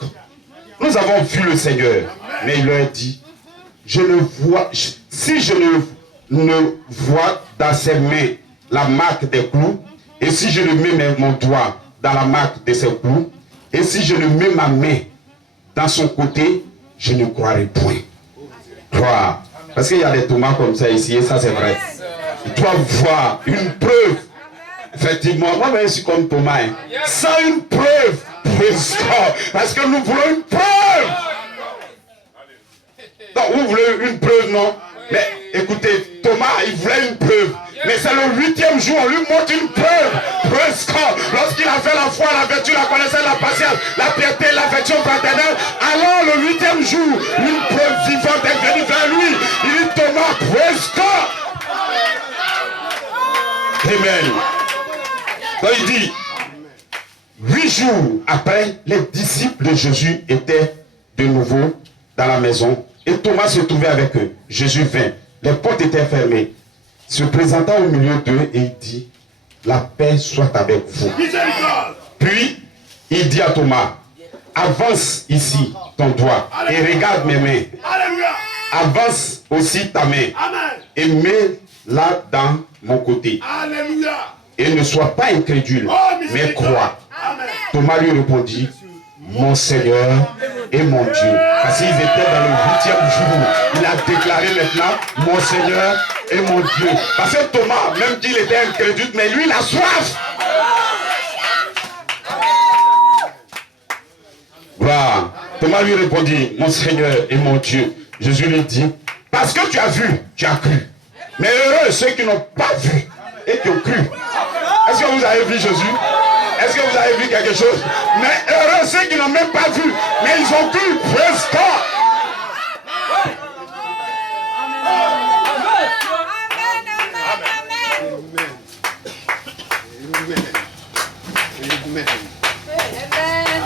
nous avons vu le Seigneur. Mais il leur dit, si je ne vois dans ses mains la marque des clous, et si je ne mets mon doigt dans la marque de ses clous, et si je ne mets ma main dans son côté, je ne croirai point. Croire. Parce qu'il y a des tomates comme ça ici, et ça c'est vrai. Il doit voir une preuve. Effectivement, moi-même je suis comme Thomas. Sans une preuve, parce que nous voulons une preuve. Donc vous voulez une preuve, non? Mais écoutez, Thomas, il voulait une preuve. Mais c'est le 8e jour, on lui montre une preuve. Lorsqu'il a fait la foi, la vertu, la connaissance, la patience, la piété, l'affection fraternelle, alors le 8e jour, une preuve vivante est venue vers lui. Il dit Thomas, praise God. Amen. Donc il dit, 8 jours après, les disciples de Jésus étaient de nouveau dans la maison et Thomas se trouvait avec eux. Jésus vint, les portes étaient fermées, se présenta au milieu d'eux et il dit, la paix soit avec vous. Puis il dit à Thomas, avance ici ton doigt et regarde mes mains. Avance aussi ta main et mets-la dans mon côté. Et ne sois pas incrédule, mais crois. Thomas lui répondit, mon Seigneur et mon Dieu. Parce qu'ils étaient dans le 8e jour. Il a déclaré maintenant, mon Seigneur et mon Dieu. Parce que Thomas, même qu'il était incrédule, mais lui il a soif. Voilà. Thomas lui répondit, mon Seigneur et mon Dieu. Jésus lui dit, parce que tu as vu, tu as cru. Mais heureux ceux qui n'ont pas vu et qui ont cru. Est-ce que vous avez vu Jésus? Est-ce que vous avez vu quelque chose? Mais heureux ceux qui n'ont même pas vu, mais ils ont cru. Praise God.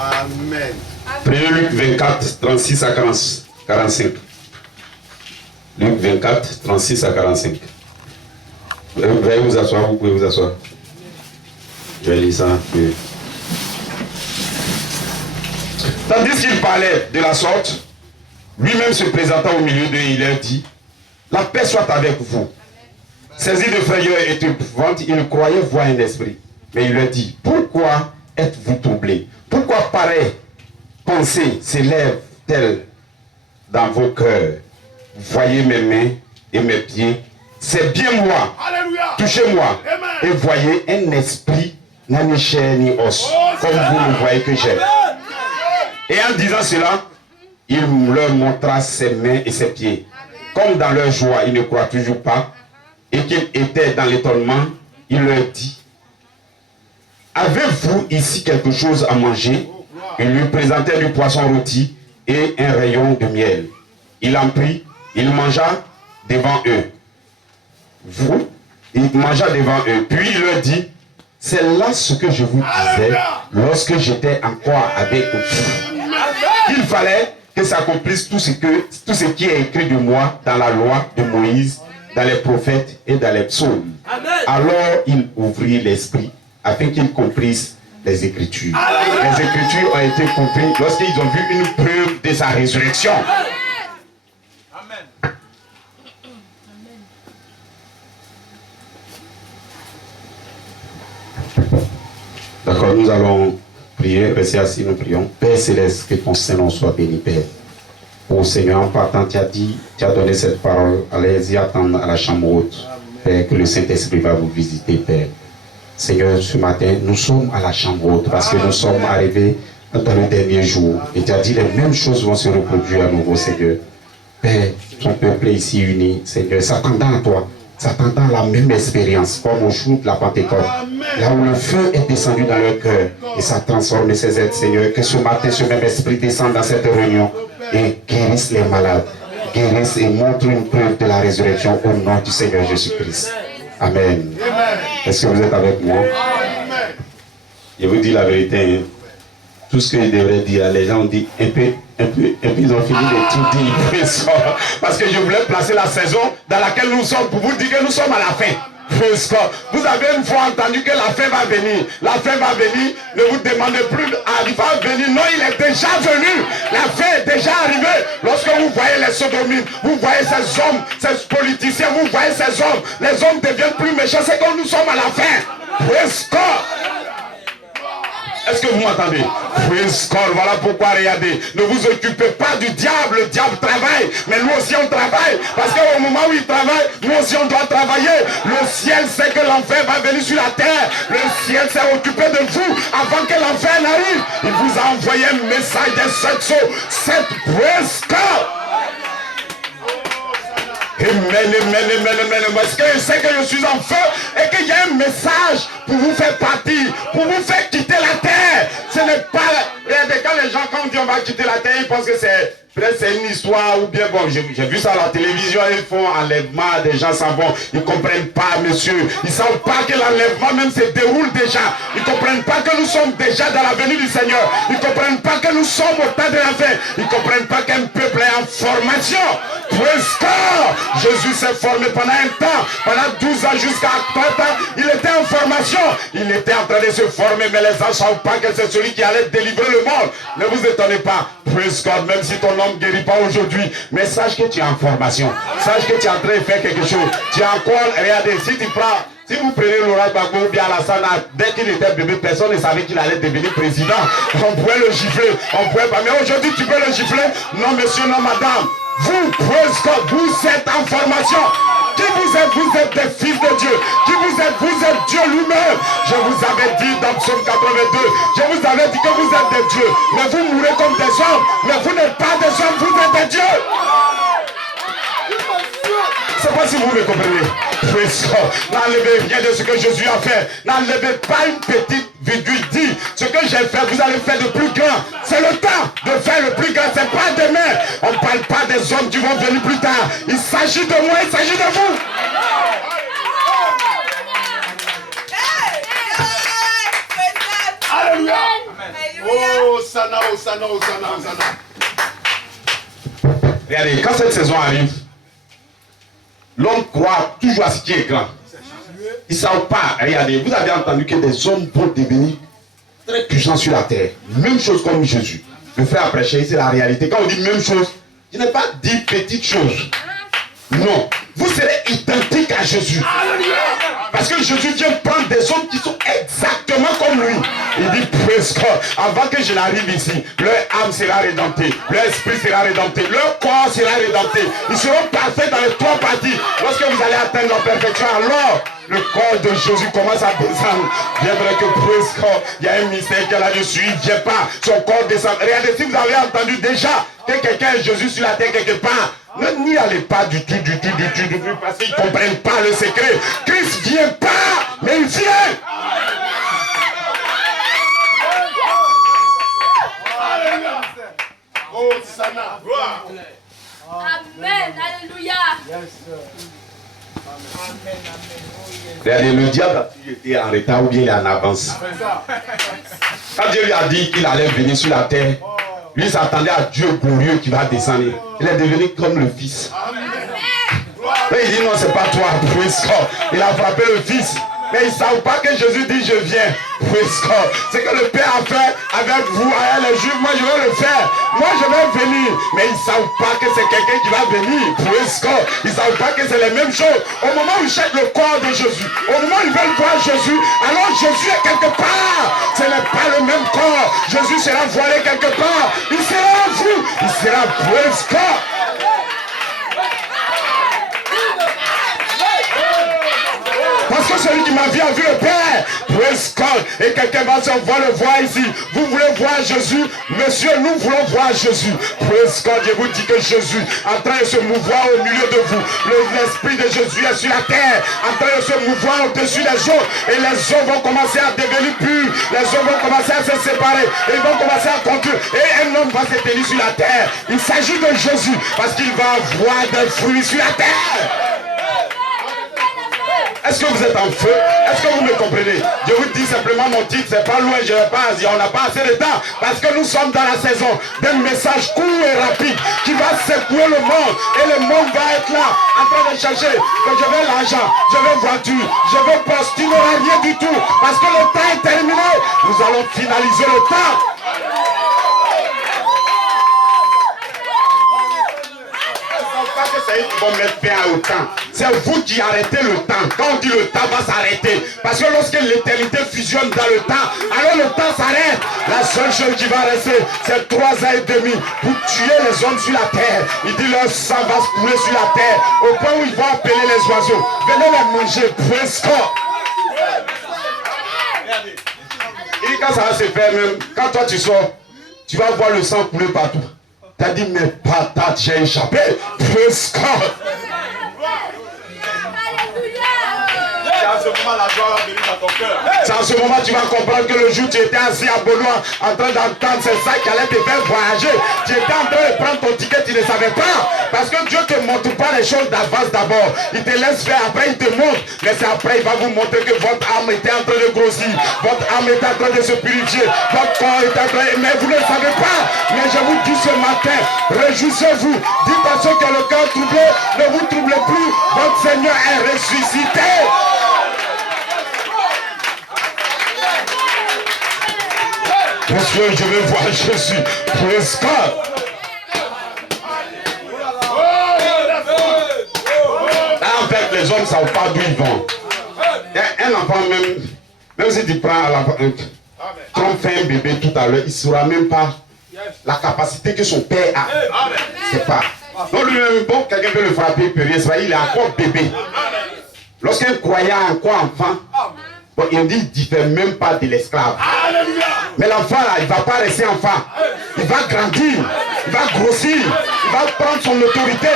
Amen. Prenez Luc 24, 36 à 45. Luc 24, 36 à 45. Veuillez vous asseoir, vous pouvez vous asseoir. Je vais lire ça. Tandis qu'il parlait de la sorte, lui-même se présenta au milieu d'eux et il leur dit, la paix soit avec vous. Saisi de frayeur et d'épouvante, il croyait voir un esprit. Mais il leur dit, pourquoi êtes-vous troublés? Pourquoi pareille pensée s'élève-t-elle dans vos cœurs? Voyez mes mains et mes pieds, c'est bien moi. Alléluia. Touchez-moi et voyez un esprit n'a ni chair ni os, comme vous le voyez que j'ai. Et en disant cela, il leur montra ses mains et ses pieds. Comme dans leur joie, ils ne croient toujours pas, et qu'ils étaient dans l'étonnement, il leur dit, avez-vous ici quelque chose à manger? Il lui présentait du poisson rôti et un rayon de miel. Il en prit, il mangea devant eux. Il mangea devant eux. Puis il leur dit, c'est là ce que je vous disais lorsque j'étais encore avec vous. Il fallait que s'accomplisse tout ce qui est écrit de moi dans la loi de Moïse, dans les prophètes et dans les psaumes. Alors il ouvrit l'esprit afin qu'ils comprissent les Écritures. Les Écritures ont été comprises lorsqu'ils ont vu une preuve de sa résurrection. Amen. D'accord, nous allons prier, rester assis, nous prions. Père Céleste, que ton Saint-Nom soit béni, Père. Oh Seigneur, en partant, tu as donné cette parole. Allez-y attendre à la chambre haute. Père, que le Saint-Esprit va vous visiter, Père. Seigneur, ce matin, nous sommes à la chambre haute parce que nous sommes arrivés dans le dernier jour. Et tu as dit les mêmes choses vont se reproduire à nouveau, Seigneur. Père, ton peuple est ici uni, Seigneur, s'attendant à toi, s'attendant à la même expérience, comme au jour de la Pentecôte. Là où le feu est descendu dans leur cœur et ça transforme ces êtres, Seigneur. Que ce matin, ce même esprit descende dans cette réunion et guérisse les malades, guérisse et montre une preuve de la résurrection au nom du Seigneur Jésus-Christ. Amen. Est-ce que vous êtes avec moi? Je vous dis la vérité. Hein. Tout ce que je devrais dire, les gens ont dit un peu, ils ont fini de tout dire. Parce que je voulais placer la saison dans laquelle nous sommes pour vous dire que nous sommes à la fin. Vous avez une fois entendu que la fin va venir. La fin va venir. Ne vous demandez plus, il va venir. Non, il est déjà venu. La fin est déjà arrivée. Lorsque vous voyez les sodomites, vous voyez ces hommes, ces politiciens, vous voyez ces hommes. Les hommes deviennent plus méchants. C'est que nous sommes à la fin. Praise God. Est-ce que vous m'entendez? Praise God. Voilà pourquoi, regardez, ne vous occupez pas du diable. Le diable travaille, mais nous aussi on travaille. Parce qu'au moment où il travaille, nous aussi on doit travailler. Le ciel sait que l'enfer va venir sur la terre. Le ciel s'est occupé de vous avant que l'enfer n'arrive. Il vous a envoyé un message de 7 sauts. 7 praise God. Parce que je sais que je suis en feu et qu'il y a un message pour vous faire partir, pour vous faire quitter la terre. Ce n'est pas... Regardez, quand les gens, quand on dit on va quitter la terre, ils pensent que c'est... Peut-être c'est une histoire ou bien bon, j'ai vu ça à la télévision, ils font enlèvement, des gens s'en vont, ils ne comprennent pas, monsieur. Ils ne savent pas que l'enlèvement même se déroule déjà. Ils ne comprennent pas que nous sommes déjà dans la venue du Seigneur. Ils ne comprennent pas que nous sommes au temps de la fin. Ils ne comprennent pas qu'un peuple est en formation. Praise God. Jésus s'est formé pendant un temps, pendant 12 ans jusqu'à 30 ans, il était en formation. Il était en train de se former, mais les gens ne savent pas que c'est celui qui allait délivrer le monde. Ne vous étonnez pas. Praise God, même si ton homme ne guérit pas aujourd'hui, mais sache que tu es en formation. Sache que tu es en train de faire quelque chose. Tu es encore, regardez, si tu prends, si vous prenez Laurent Gbagbo ou bien Alassane, dès qu'il était bébé, personne ne savait qu'il allait devenir président. On pouvait le gifler, on pouvait pas. Mais aujourd'hui, tu peux le gifler? Non, monsieur, non, madame. Vous, praise God, vous êtes en formation. Qui vous êtes? Vous êtes des fils de Dieu. Qui vous êtes? Vous êtes Dieu lui-même. Je vous avais dit dans Psaume 82, je vous avais dit que vous êtes des dieux. Mais vous mourrez comme des hommes. Mais vous n'êtes pas des hommes, vous êtes des dieux. Je ne sais pas si vous me comprenez. N'enlevez rien de ce que Jésus a fait. N'enlevez pas une petite virgule. Dit ce que j'ai fait, vous allez faire de plus grand. C'est le temps de faire le plus grand. C'est pas demain. On ne parle pas des hommes qui vont venir plus tard. Il s'agit de moi, il s'agit de vous. Alléluia. Oh, Sana, oh, Sana, oh, Sana, oh, Sana. Regardez, quand cette saison arrive, l'homme croit toujours à ce qui est grand. Ils ne savent pas. Regardez, vous avez entendu que des hommes vont devenir très puissants sur la terre. Même chose comme Jésus. Le frère a prêché, c'est la réalité. Quand on dit même chose, je n'ai pas dit petite chose. Non. Vous serez identique à Jésus. Parce que Jésus vient prendre des hommes qui sont exactement comme lui. Il dit, praise God, avant que je n'arrive ici, leur âme sera rédemptée, leur esprit sera rédempté, leur corps sera rédempté. Ils seront parfaits dans les 3 parties. Lorsque vous allez atteindre la perfection, alors le corps de Jésus commence à descendre. Bien vrai que praise God, il y a un mystère qu'il y a là-dessus, il ne vient pas, son corps descend. Regardez, si vous avez entendu déjà que quelqu'un est Jésus sur la terre quelque part, ne n'y allez pas du tout, parce qu'ils ne comprennent pas le secret. Christ ne vient pas, mais il vient. Oh, Sana. Amen. Alléluia. Regardez, le diable a toujours été en retard ou bien il est en avance. Quand Dieu lui a dit qu'il allait venir sur la terre, lui s'attendait à Dieu glorieux qui va descendre. Il est devenu comme le Fils. Mais il dit non, c'est pas toi. Il a frappé le Fils. Mais ils ne savent pas que Jésus dit je viens. Ce que le Père a fait avec vous, avec les Juifs, moi je vais le faire. Moi je vais venir. Mais ils ne savent pas que c'est quelqu'un qui va venir. Ils ne savent pas que c'est les mêmes choses. Au moment où ils cherchent le corps de Jésus, au moment où ils veulent voir Jésus, alors Jésus est quelque part. Ce n'est pas le même corps. Jésus sera voilé quelque part. Il sera en vous. Il sera parce que celui qui m'a vu a vu le Père. Et quelqu'un va se voir le voir ici. Vous voulez voir Jésus? Monsieur, nous voulons voir Jésus. Je vous dis que Jésus est en train de se mouvoir au milieu de vous. L'esprit de Jésus est sur la terre, en train de se mouvoir au-dessus des eaux. Et les eaux vont commencer à devenir pures. Les eaux vont commencer à se séparer. Et ils vont commencer à conduire. Et un homme va s'éteindre sur la terre. Il s'agit de Jésus parce qu'il va avoir des fruits sur la terre. Est-ce que vous êtes en feu? Est-ce que vous me comprenez? Je vous dis simplement mon titre, c'est pas loin, je vais pas dire, on n'a pas assez de temps. Parce que nous sommes dans la saison d'un message court et rapide qui va secouer le monde. Et le monde va être là, en train de chercher que je veux l'argent, je veux voiture, je veux poste, tu n'auras rien du tout. Parce que le temps est terminé. Nous allons finaliser le temps. Ils vont mettre fin au temps. C'est vous qui arrêtez le temps. Quand on dit le temps va s'arrêter, parce que lorsque l'éternité fusionne dans le temps, alors le temps s'arrête. La seule chose qui va rester, c'est 3 ans et demi pour tuer les hommes sur la terre. Il dit leur sang va se couler sur la terre au point où ils vont appeler les oiseaux. Venez les manger, presque. Et quand ça va se faire même, quand toi tu sors, tu vas voir le sang couler partout. T'as dit, mais patate, j'ai échappé. Presque. C'est à ce moment la joie va venir dans ton cœur. C'est à ce moment que tu vas comprendre que le jour où tu étais assis à Benoît en train d'entendre, c'est ça qui allait te faire voyager. Tu étais en train de prendre ton ticket, tu ne savais pas. Parce que Dieu ne te montre pas les choses d'avance d'abord. Il te laisse faire, après il te montre. Mais c'est après il va vous montrer que votre âme était en train de grossir. Votre âme était en train de se purifier. Votre corps était en train de... Mais vous ne le savez pas. Mais je vous dis ce matin, réjouissez-vous. Dites à ceux qui ont le cœur troublé, ne vous troublez plus. Votre Seigneur est ressuscité. Parce que je veux voir Jésus. Praise God. En fait, les hommes ne savent pas d'où ils vont. Un enfant même si tu prends l'enfant, quand fait un bébé tout à l'heure, il ne saura même pas la capacité que son père a. C'est pas. Donc lui-même, bon, quelqu'un peut le frapper, il peut rien, il est encore bébé. Lorsqu'un croyant a encore enfant, bon, il dit qu'il ne diffère même pas de l'esclave. Mais l'enfant là, il ne va pas rester enfant. Il va grandir, il va grossir, il va prendre son autorité.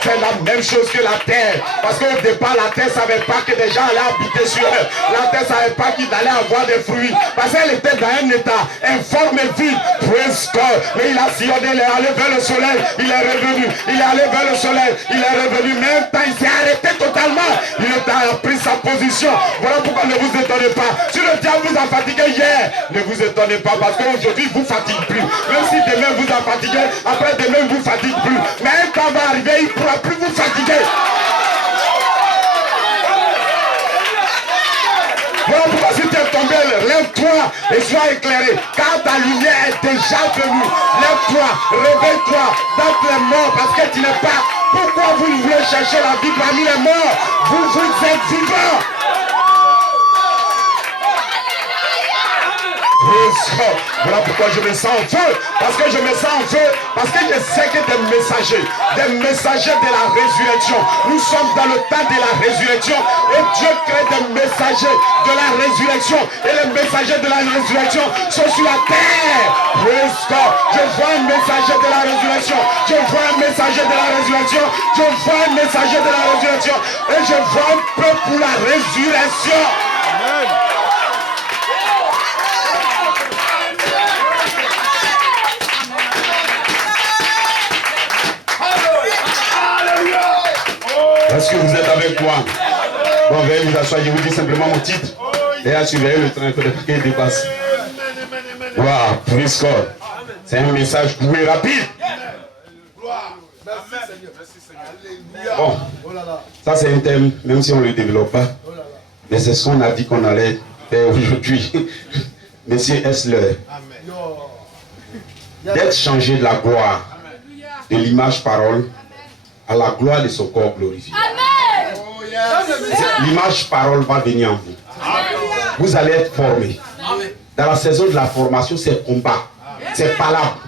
C'est la même chose que la terre. Parce qu'au départ, la terre ne savait pas que des gens allaient habiter sur elle. La terre ne savait pas qu'il allait avoir des fruits. Parce qu'elle était dans un état informe et vide. Mais il a sillonné, il est allé vers le soleil, il est revenu. Il est allé vers le soleil, il est revenu. Même temps, il s'est arrêté totalement. Il a pris sa position. Voilà pourquoi ne vous étonnez pas. Si le diable vous a fatigué hier, ne vous étonnez pas. Parce qu'aujourd'hui, il ne vous fatigue plus. Même si demain vous a fatigué, après demain, il ne vous fatigue plus. Mais un temps va arriver, il ne pourra plus vous fatiguer. Voilà pourquoi si tu es tombé, lève-toi et sois éclairé. Car ta lumière est déjà venue. Lève-toi, réveille-toi dans les morts parce que tu n'es pas. Pourquoi vous voulez chercher la vie parmi les morts? Vous êtes vivants. Voilà pourquoi je me sens en feu. Parce que je me sens en feu. Parce que je sais que des messagers de la résurrection. Nous sommes dans le temps de la résurrection. Et Dieu crée des messagers de la résurrection. Et les messagers de la résurrection sont sur la terre. Je vois un messager de la résurrection. Je vois un messager de la résurrection. Je vois un messager de la résurrection. Et je vois un peuple pour la résurrection. Amen. Est-ce que vous êtes avec moi? Bon, veuillez vous asseoir, je vous dis simplement mon titre. Et là, surveillez le train, il faut qu'il dépasse. Waouh, praise God. C'est un message court et rapide. Bon, ça c'est un thème, même si on ne le développe pas. Mais c'est ce qu'on a dit qu'on allait Ben aujourd'hui, messieurs, est-ce l'heure d'être changé de la gloire, de l'image parole, à la gloire de son corps glorifié. L'image parole va venir en vous. Vous allez être formés. Dans la saison de la formation, c'est combat. C'est palable.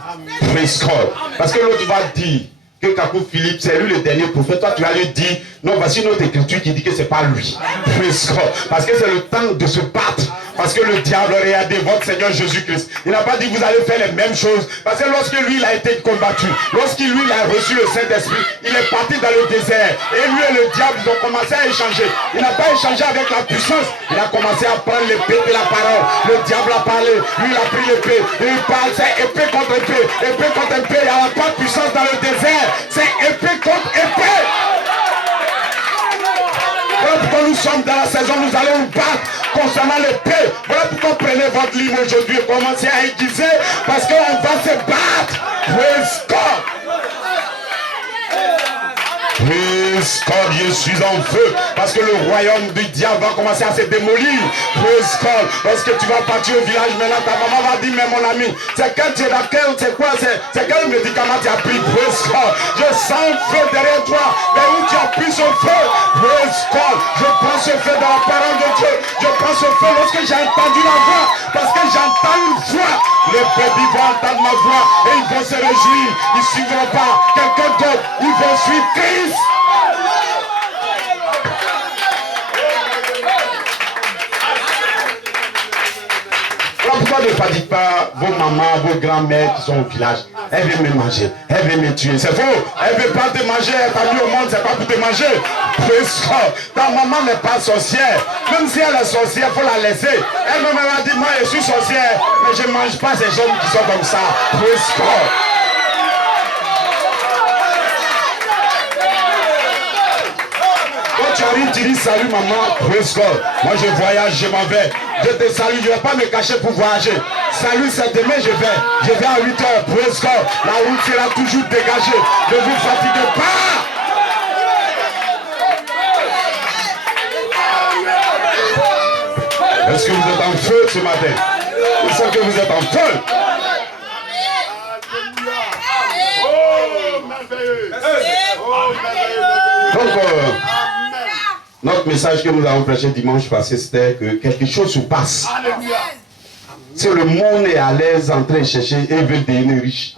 Praise God. Parce que l'autre va dire que Kakou Philippe, c'est lui le dernier prophète. Toi, tu vas lui dire, non, voici notre écriture qui dit que c'est pas lui. Praise God. Parce que c'est le temps de se battre. Parce que le diable, regardez, votre Seigneur Jésus-Christ, il n'a pas dit que vous allez faire les mêmes choses. Parce que lorsque lui, il a été combattu, lorsqu'il lui, il a reçu le Saint-Esprit, il est parti dans le désert. Et lui et le diable, ils ont commencé à échanger. Il n'a pas échangé avec la puissance. Il a commencé à prendre l'épée de la parole. Le diable a parlé. Lui, il a pris l'épée. Et il parle, c'est épée contre épée. Épée contre épée. Il n'y a pas de puissance dans le désert. C'est épée contre épée. Voilà pourquoi nous sommes dans la saison, nous allons nous battre concernant l'épée. Voilà pourquoi prenez votre livre aujourd'hui et commencez à aiguiser, parce qu'on va se battre. Praise God. Praise God, je suis en feu, parce que le royaume du diable va commencer à se démolir. Praise God. Lorsque tu vas partir au village, maintenant ta maman va dire, mais mon ami, c'est quel médicament tu as pris? Praise God. Je sens le feu derrière toi, mais où tu as pris ce feu? Praise God. Je prends ce feu dans la parole de Dieu. Je prends ce feu lorsque j'ai entendu la voix, parce que j'entends une voix. Les bébés vont entendre ma voix et ils vont se réjouir. Ils ne suivront pas quelqu'un d'autre, ils vont suivre Christ. Voilà pourquoi ne fatigue pas vos mamans, vos grands-mères qui sont au village. Elle veut me manger, elle veut me tuer. C'est faux, elle ne veut pas te manger, elle t'a mis au monde, c'est pas pour te manger. Ta maman n'est pas sorcière. Même si elle est sorcière, il faut la laisser. Elle-même a dit, moi je suis sorcière, mais je ne mange pas ces gens qui sont comme ça. Praise God. Quand tu arrives, tu dis salut maman, praise God. Moi je voyage, je m'en vais. Je te salue, je ne vais pas me cacher pour voyager. Salut, c'est demain, je vais à 8 h, praise God. La route sera toujours dégagée. Ne vous fatiguez pas. Est-ce que vous êtes en feu ce matin? Je sens que vous êtes en feu. Donc, notre message que nous avons prêché dimanche passé, c'était que quelque chose se passe. Si le monde est à l'aise en train de chercher et veut devenir riche.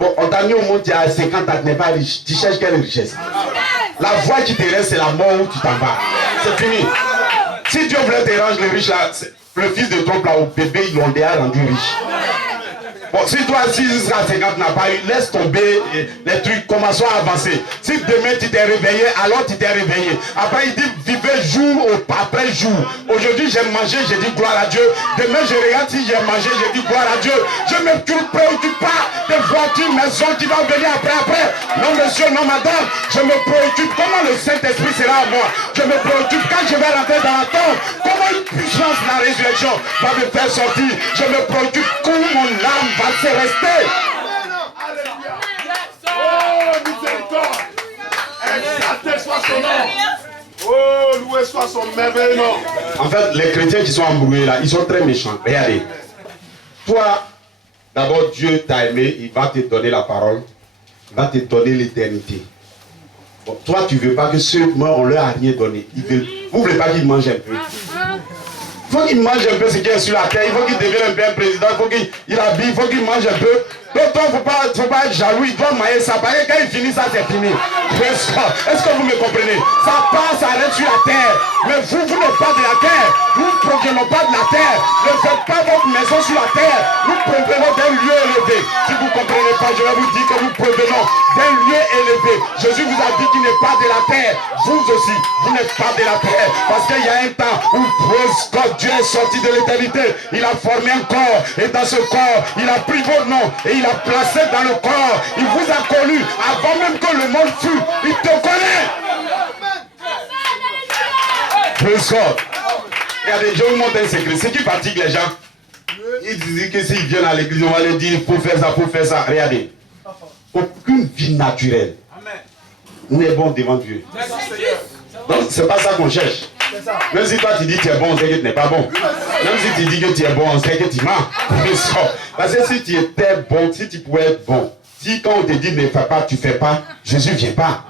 Bon, on t'a mis au monde, tu as 50 ans, tu n'es pas riche. Tu cherches quelle richesse? La voie qui te reste, c'est la mort où tu t'en vas. C'est fini. Si Dieu voulait te rendre les riches là, le fils de Trump là, au bébé, ils l'ont déjà rendu riche. Bon, si toi, si jusqu'à 50 n'a pas eu, laisse tomber les trucs, commençons à avancer. Si demain tu t'es réveillé, alors tu t'es réveillé. Après, il dit, vivez jour après jour. Aujourd'hui, j'ai mangé, j'ai dit gloire à Dieu. Demain, je regarde si j'ai mangé, j'ai dit gloire à Dieu. Je ne me préoccupe pas des voitures, maisons qui vont venir après. Non, monsieur, non, madame. Je me préoccupe comment le Saint-Esprit sera à moi. Je me préoccupe quand je vais rentrer dans la tombe. Comment une puissance de la résurrection va me faire sortir. Je me préoccupe comment mon âme va se rester. Oh, miséricorde. Exalté soit son nom. Oh, loué soit son merveilleux nom. En fait, les chrétiens qui sont embrouillés là, ils sont très méchants. Regardez. Toi, d'abord, Dieu t'a aimé, il va te donner la parole, il va te donner l'éternité. Bon, toi, tu ne veux pas que ceux morts, on leur a rien donné. Vous ne voulez pas qu'ils mangent un peu. Il faut qu'il mange un peu ce qui est sur la terre. Il faut qu'il devienne un peu un président. Il faut qu'il habille. Il faut qu'il mange un peu. Donc, il ne faut pas être jaloux. Il doit mailler ça. Parce que quand il finit ça, c'est fini. Est-ce que vous me comprenez? Ça passe, ça reste sur la terre. Mais vous n'êtes pas de la terre. Nous ne provenons pas de la terre. Ne faites pas votre maison sur la terre. Nous provenons d'un lieu élevé. Si vous ne comprenez pas, je vais vous dire que nous provenons d'un lieu élevé. Jésus vous a dit qu'il n'est pas de la terre. Vous aussi, vous n'êtes pas de la terre. Parce qu'il y a un temps où Dieu est sorti de l'éternité. Il a formé un corps. Et dans ce corps, il a pris vos noms. Et il a placé dans le corps. Il vous a connu avant même que le monde fût. Il te connaît. Praise God. Il y a des gens qui montent un secret. Ce qui fatigue les gens, ils disent que s'ils viennent à l'église, on va leur dire il faut faire ça, il faut faire ça. Regardez. Aucune vie naturelle n'est bon devant Dieu. Donc c'est pas ça qu'on cherche. Même si toi tu dis que tu es bon, on sait que tu n'es pas bon. Même si tu dis que tu es bon, on sait que tu mens. Parce que si tu étais bon, si tu pouvais être bon, si quand on te dit ne fais pas, tu ne fais pas, Jésus ne vient pas.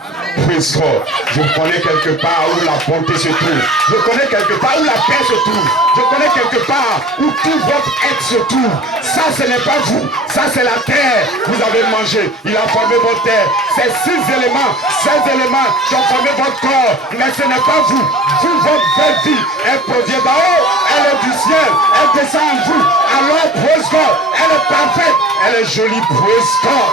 Je connais quelque part où la bonté se trouve. Je connais quelque part où la paix se trouve. Je connais quelque part où tout votre être se trouve. Ça, ce n'est pas vous. Ça, c'est la terre. Vous avez mangé. Il a formé votre terre. Ces 6 éléments qui ont formé votre corps. Mais ce n'est pas vous. Vous, votre vraie vie, elle provient d'en haut. Elle est du ciel. Elle descend en vous. Alors, praise God. Elle est parfaite. Elle est jolie. Praise God.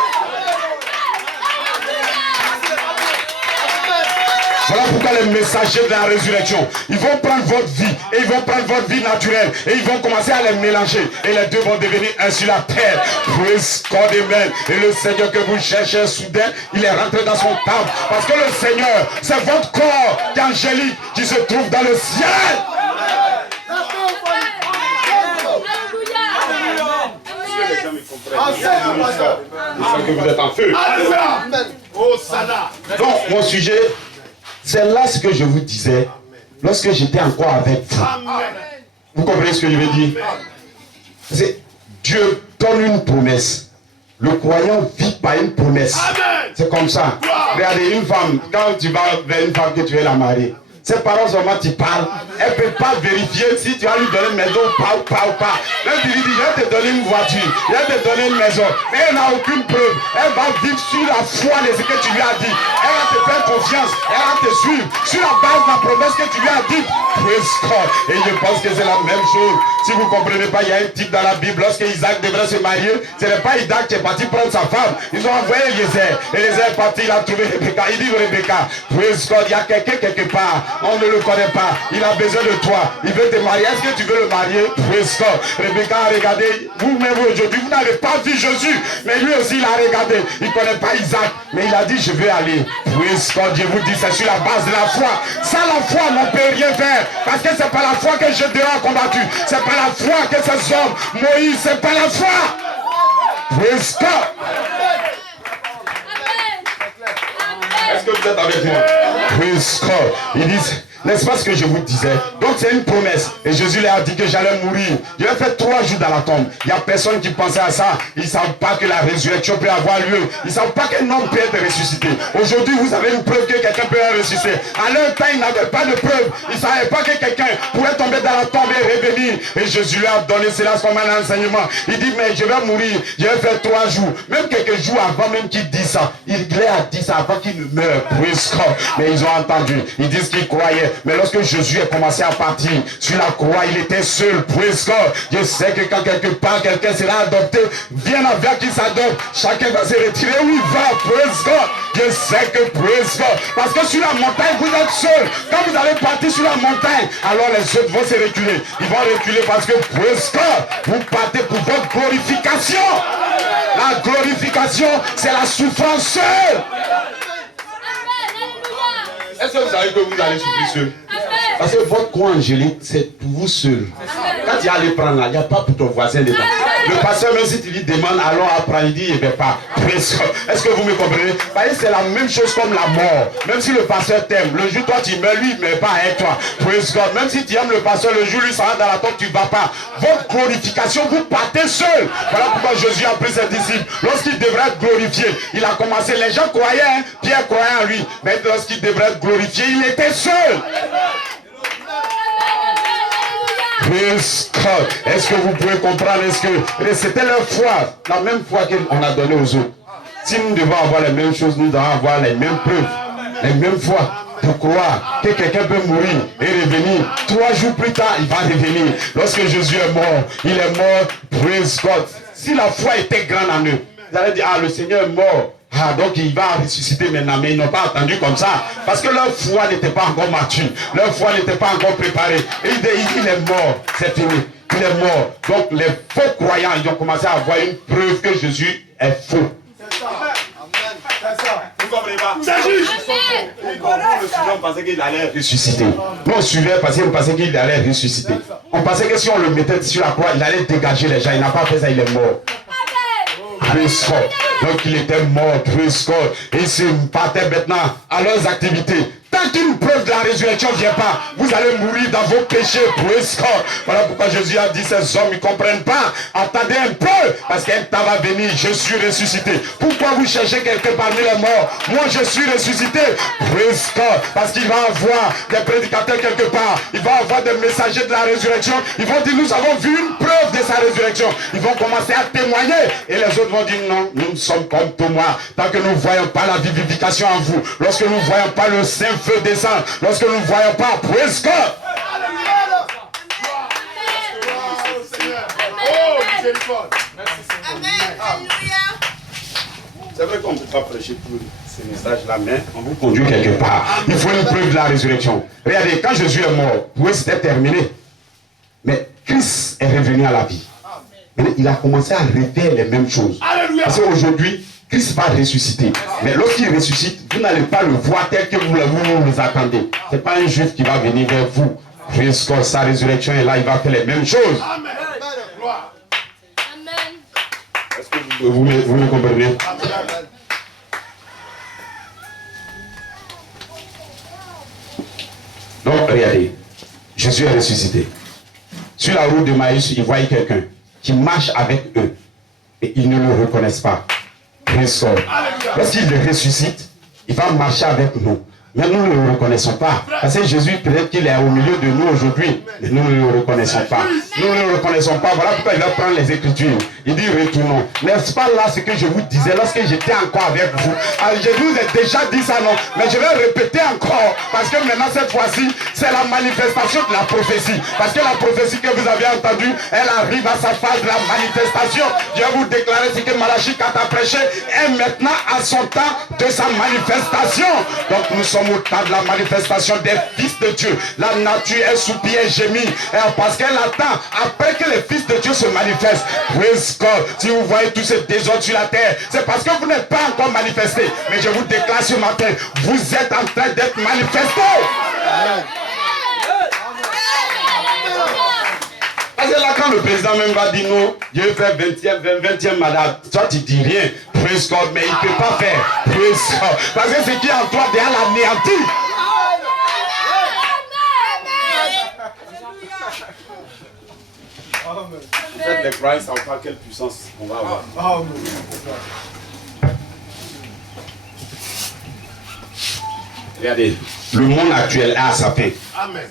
Voilà pourquoi les messagers de la résurrection, ils vont prendre votre vie et ils vont prendre votre vie naturelle et ils vont commencer à les mélanger et les deux vont devenir un sur la terre. Praise God, amen. Et le Seigneur que vous cherchez soudain, il est rentré dans son temple parce que le Seigneur, c'est votre corps qui est angélique qui se trouve dans le ciel. Je sais que vous êtes en feu. Donc mon sujet, c'est là ce que je vous disais lorsque j'étais encore avec vous. Vous comprenez ce que je veux dire? C'est Dieu donne une promesse. Le croyant vit par une promesse. C'est comme ça. Regardez une femme, quand tu vas vers une femme que tu veux la marier, ses parents seulement tu parles, elle ne peut pas vérifier si tu vas lui donner une maison ou pas. Même tu lui dis, je vais te donner une voiture, je vais te donner une maison, mais elle n'a aucune preuve. Elle va vivre sur la foi de ce que tu lui as dit. Elle va te faire confiance, elle va te suivre sur la base de la promesse que tu lui as dit. Praise God. Et je pense que c'est la même chose. Si vous ne comprenez pas, il y a un type dans la Bible, lorsque Isaac devrait se marier, ce n'est pas Isaac qui est parti prendre sa femme. Ils ont envoyé Eliezer. Eliezer est parti, il a trouvé Rebecca. Il dit Rebecca, praise God, il y a quelqu'un quelque part. On ne le connaît pas. Il a besoin de toi. Il veut te marier. Est-ce que tu veux le marier? Praise God. Rebecca a regardé. Vous-même aujourd'hui, vous n'avez pas vu Jésus. Mais lui aussi, il a regardé. Il ne connaît pas Isaac. Mais il a dit, je vais aller. Praise God. Je vous dis, c'est sur la base de la foi. Sans la foi, on ne peut rien faire. Parce que c'est pas la foi que Gédéon a combattu. C'est pas la foi que ces hommes, Moïse, c'est pas la foi. Praise God. Est-ce que vous êtes avec moi? Praise God. Ils disent, n'est-ce pas ce que je vous disais? Donc c'est une promesse. Et Jésus leur a dit que j'allais mourir. Je vais faire 3 jours dans la tombe. Il n'y a personne qui pensait à ça. Ils ne savent pas que la résurrection peut avoir lieu. Ils ne savent pas qu'un homme peut être ressuscité. Aujourd'hui, vous avez une preuve que quelqu'un peut être ressuscité. À leur temps, ils n'avaient pas de preuve. Ils ne savaient pas que quelqu'un pourrait tomber dans la tombe et revenir. Et Jésus leur a donné cela comme un enseignement. Il dit, mais je vais mourir. Je vais faire 3 jours. Même quelques jours avant même qu'il dise ça. Il leur a dit ça avant qu'il ne meure. Mais ils ont entendu. Ils disent qu'ils croyaient. Mais lorsque Jésus a commencé à partir sur la croix, il était seul. Praise God. Je sais que quand quelque part quelqu'un sera adopté, viens avec qui s'adopte. Chacun va se retirer où il va. Praise God. Je sais que praise God. Parce que sur la montagne, vous êtes seul. Quand vous allez partir sur la montagne, alors les autres vont se reculer. Ils vont reculer parce que praise God, vous partez pour votre glorification. La glorification, c'est la souffrance seule. Est-ce que vous savez que vous allez souffrir seul? Parce que votre croix angélique, c'est pour vous seul. Quand tu allais prendre là, il n'y a pas pour ton voisin dedans. Le pasteur, même si tu lui demandes, allons apprendre, il dit, il ne veut pas. Est-ce que vous me comprenez? Parce que c'est la même chose comme la mort. Même si le pasteur t'aime, le jour toi tu meurs, lui il ne meurt pas avec toi. Praise God. Même si tu aimes le pasteur, le jour lui ça rentre dans la tombe, tu ne vas pas. Votre glorification, vous partez seul. Voilà pourquoi Jésus a pris ses disciples. Lorsqu'il devrait être glorifié, il a commencé. Les gens croyaient, hein? Pierre croyait en lui. Mais lorsqu'il devrait être glorifié, il était seul. Praise God. Est-ce que vous pouvez comprendre? Est-ce que c'était leur foi, la même foi qu'on a donnée aux autres? Si nous devons avoir les mêmes choses, nous devons avoir les mêmes preuves, les mêmes foi pour croire que quelqu'un peut mourir et revenir. 3 jours plus tard, il va revenir. Lorsque Jésus est mort, il est mort. Praise God. Si la foi était grande en eux, vous allez dire, ah, le Seigneur est mort. Ah, donc il va ressusciter maintenant, mais ils n'ont pas attendu comme ça. Parce que leur foi n'était pas encore mature. Leur foi n'était pas encore préparée. Et il est mort. C'est fini. Il est mort. Donc les faux croyants, ils ont commencé à avoir une preuve que Jésus est faux. C'est ça. Amen. C'est ça. Vous comprenez pas? C'est juste. On pensait qu'il allait ressusciter. Nous on suivait parce qu'on pensait qu'il allait ressusciter. On pensait que si on le mettait sur la croix, il allait dégager les gens. Il n'a pas fait ça, il est mort. Praise God. Donc il était mort, praise God. Et ils se partaient maintenant à leurs activités. Tant qu'une preuve de la résurrection ne vient pas, vous allez mourir dans vos péchés. Voilà pourquoi Jésus a dit, ces hommes, ils ne comprennent pas. Attendez un peu, parce qu'un temps va venir, je suis ressuscité. Pourquoi vous cherchez quelqu'un parmi les morts? Moi, je suis ressuscité. Parce qu'il va avoir des prédicateurs quelque part. Il va avoir des messagers de la résurrection. Ils vont dire, nous avons vu une preuve de sa résurrection. Ils vont commencer à témoigner. Et les autres vont dire, non, nous sommes comme Thomas. Tant que nous ne voyons pas la vivification en vous, lorsque nous ne voyons pas le Saint feu descendre, lorsque nous ne voyons pas, praise God. C'est vrai qu'on ne peut pas prêcher tous ces messages-là, mais on vous conduit quelque part. Il faut une preuve de la résurrection. Regardez, quand Jésus est mort, oui, c'était terminé. Mais Christ est revenu à la vie. Et il a commencé à répéter les mêmes choses. Parce qu'aujourd'hui, Christ va ressusciter. Mais lorsqu'il ressuscite, vous n'allez pas le voir tel que vous le attendez. Ce n'est pas un juif qui va venir vers vous. Jusqu'à sa résurrection est là, il va faire les mêmes choses. Amen. Gloire. Est-ce que vous me comprenez? Donc, regardez. Jésus est ressuscité. Sur la route de Maïs, il voit quelqu'un qui marche avec eux. Et ils ne le reconnaissent pas. Lorsqu'il le ressuscite, il va marcher avec nous. Mais nous ne le reconnaissons pas. Parce que Jésus, peut-être qu'il est au milieu de nous aujourd'hui. Mais nous ne le reconnaissons pas. Nous ne le reconnaissons pas. Voilà pourquoi il va prendre les Écritures. Il dit retournons. N'est-ce pas là ce que je vous disais lorsque j'étais encore avec vous? Alors, je vous ai déjà dit ça, non? Mais je vais répéter encore. Parce que maintenant, cette fois-ci, c'est la manifestation de la prophétie. Parce que la prophétie que vous avez entendue, elle arrive à sa phase de la manifestation. Je vais vous déclarer ce que Malachie 4 a prêché est maintenant à son temps de sa manifestation. Donc, nous sommes au temps de la manifestation des fils de Dieu. La nature est soupire et gémit parce qu'elle attend après que les fils de Dieu se manifestent. Praise God. Si vous voyez tous ces désordres sur la terre, c'est parce que vous n'êtes pas encore manifesté. Mais je vous déclare ce matin, vous êtes en train d'être manifesté. Parce que là, quand le président même va dire non, je vais faire 20e mandat, toi tu dis rien, praise God, mais il ne peut pas faire, praise God. Parce que ce qui est en toi, déjà l'anéanti. Vous faites les croyances, ça va faire quelle puissance on va avoir. Regardez, le monde actuel est à sa fin. Amen.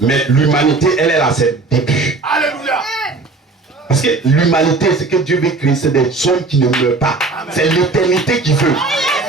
Mais l'humanité, elle est à ses débuts. Alléluia. Parce que l'humanité, ce que Dieu veut créer, c'est des hommes qui ne meurent pas. C'est l'éternité qui veut.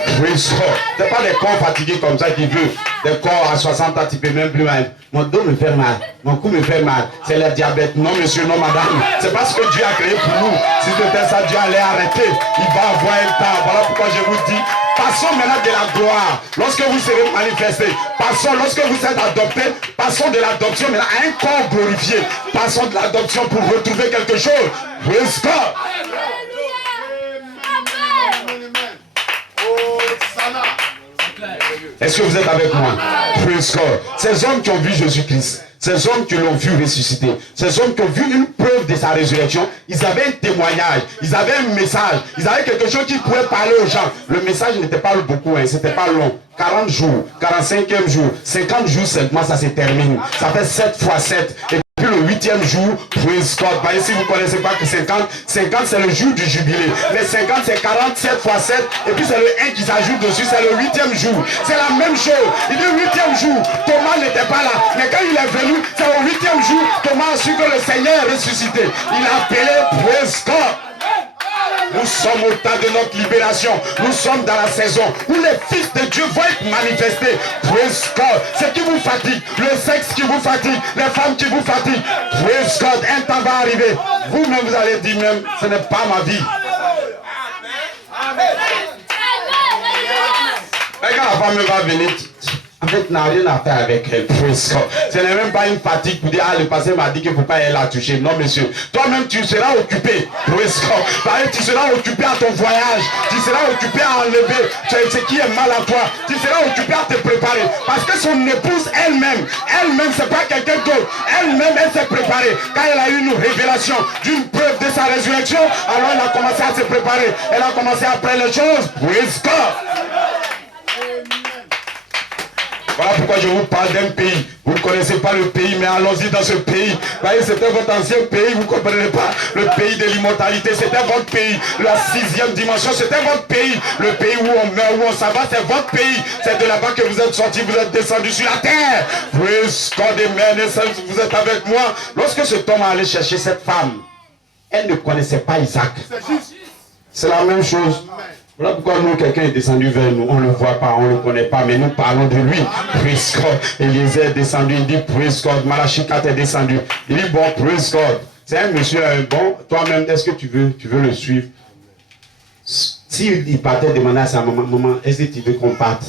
Ce n'est pas des corps fatigués comme ça qui veut. Des corps à 60 ans, tu peux même plus mal. Mon dos me fait mal, mon cou me fait mal. C'est le diabète. Non monsieur, non madame. C'est pas ce que Dieu a créé pour nous. Si c'était ça, Dieu allait arrêter. Il va avoir un temps. Voilà pourquoi je vous dis, passons maintenant de la gloire. Lorsque vous serez manifestés, passons, lorsque vous êtes adoptés, passons de l'adoption maintenant à un corps glorifié. Passons de l'adoption pour retrouver quelque chose. Praise God. Est-ce que vous êtes avec moi? Praise God. Ces hommes qui ont vu Jésus-Christ, ces hommes qui l'ont vu ressusciter, ces hommes qui ont vu une preuve de sa résurrection, ils avaient un témoignage, ils avaient un message, ils avaient quelque chose qui pouvait parler aux gens. Le message n'était pas beaucoup, hein, c'était pas long. 40 jours, 45e jour, 50 jours seulement, ça se termine. Ça fait 7 fois 7. Et puis le 8e jour, praise God. Voyez, si vous ne connaissez pas que 50 c'est le jour du jubilé. Les 50 c'est 47 fois 7. Et puis c'est le 1 qui s'ajoute dessus, c'est le 8e jour. C'est la même chose. Il dit 8e jour, Thomas n'était pas là. Mais quand il est venu, c'est au 8e jour, Thomas a su que le Seigneur est ressuscité. Il a appelé praise God. Nous sommes au temps de notre libération. Nous sommes dans la saison où les fils de Dieu vont être manifestés. Praise God. Ce qui vous fatigue, le sexe qui vous fatigue, les femmes qui vous fatiguent. Praise God. Un temps va arriver. Vous-même, vous allez dire même, ce n'est pas ma vie. Et quand la femme va venir, en fait, n'a rien à faire avec elle. Ce n'est même pas une fatigue pour dire, ah, le passé m'a dit qu'il ne faut pas aller la toucher. Non, monsieur. Toi-même, tu seras occupé. Tu seras occupé à ton voyage. Tu seras occupé à enlever ce qui est mal à toi. Tu seras occupé à te préparer. Parce que son épouse elle-même, c'est pas quelqu'un d'autre. Elle-même, elle s'est préparée. Quand elle a eu une révélation d'une preuve de sa résurrection, alors elle a commencé à se préparer. Elle a commencé à prendre les choses. Praise God. Voilà pourquoi je vous parle d'un pays. Vous ne connaissez pas le pays, mais allons-y dans ce pays. Voyez, c'était votre ancien pays, vous ne comprenez pas. Le pays de l'immortalité, c'était votre pays. La 6e dimension, c'était votre pays. Le pays où on meurt, où on s'en va, c'est votre pays. C'est de là-bas que vous êtes sortis, vous êtes descendus sur la terre. Praise God, amen. Vous êtes avec moi. Lorsque cet homme allait chercher cette femme, elle ne connaissait pas Isaac. C'est la même chose. Voilà pourquoi nous, quelqu'un est descendu vers nous, on ne le voit pas, on ne le connaît pas, mais nous parlons de lui. Praise God. Eliezer est descendu, il dit Praise God. Malachikat est descendu. Il dit bon, Praise God. C'est un monsieur, bon, toi-même, est-ce que tu veux le suivre? S'il partait demander à sa maman, maman, est-ce que tu veux qu'on parte?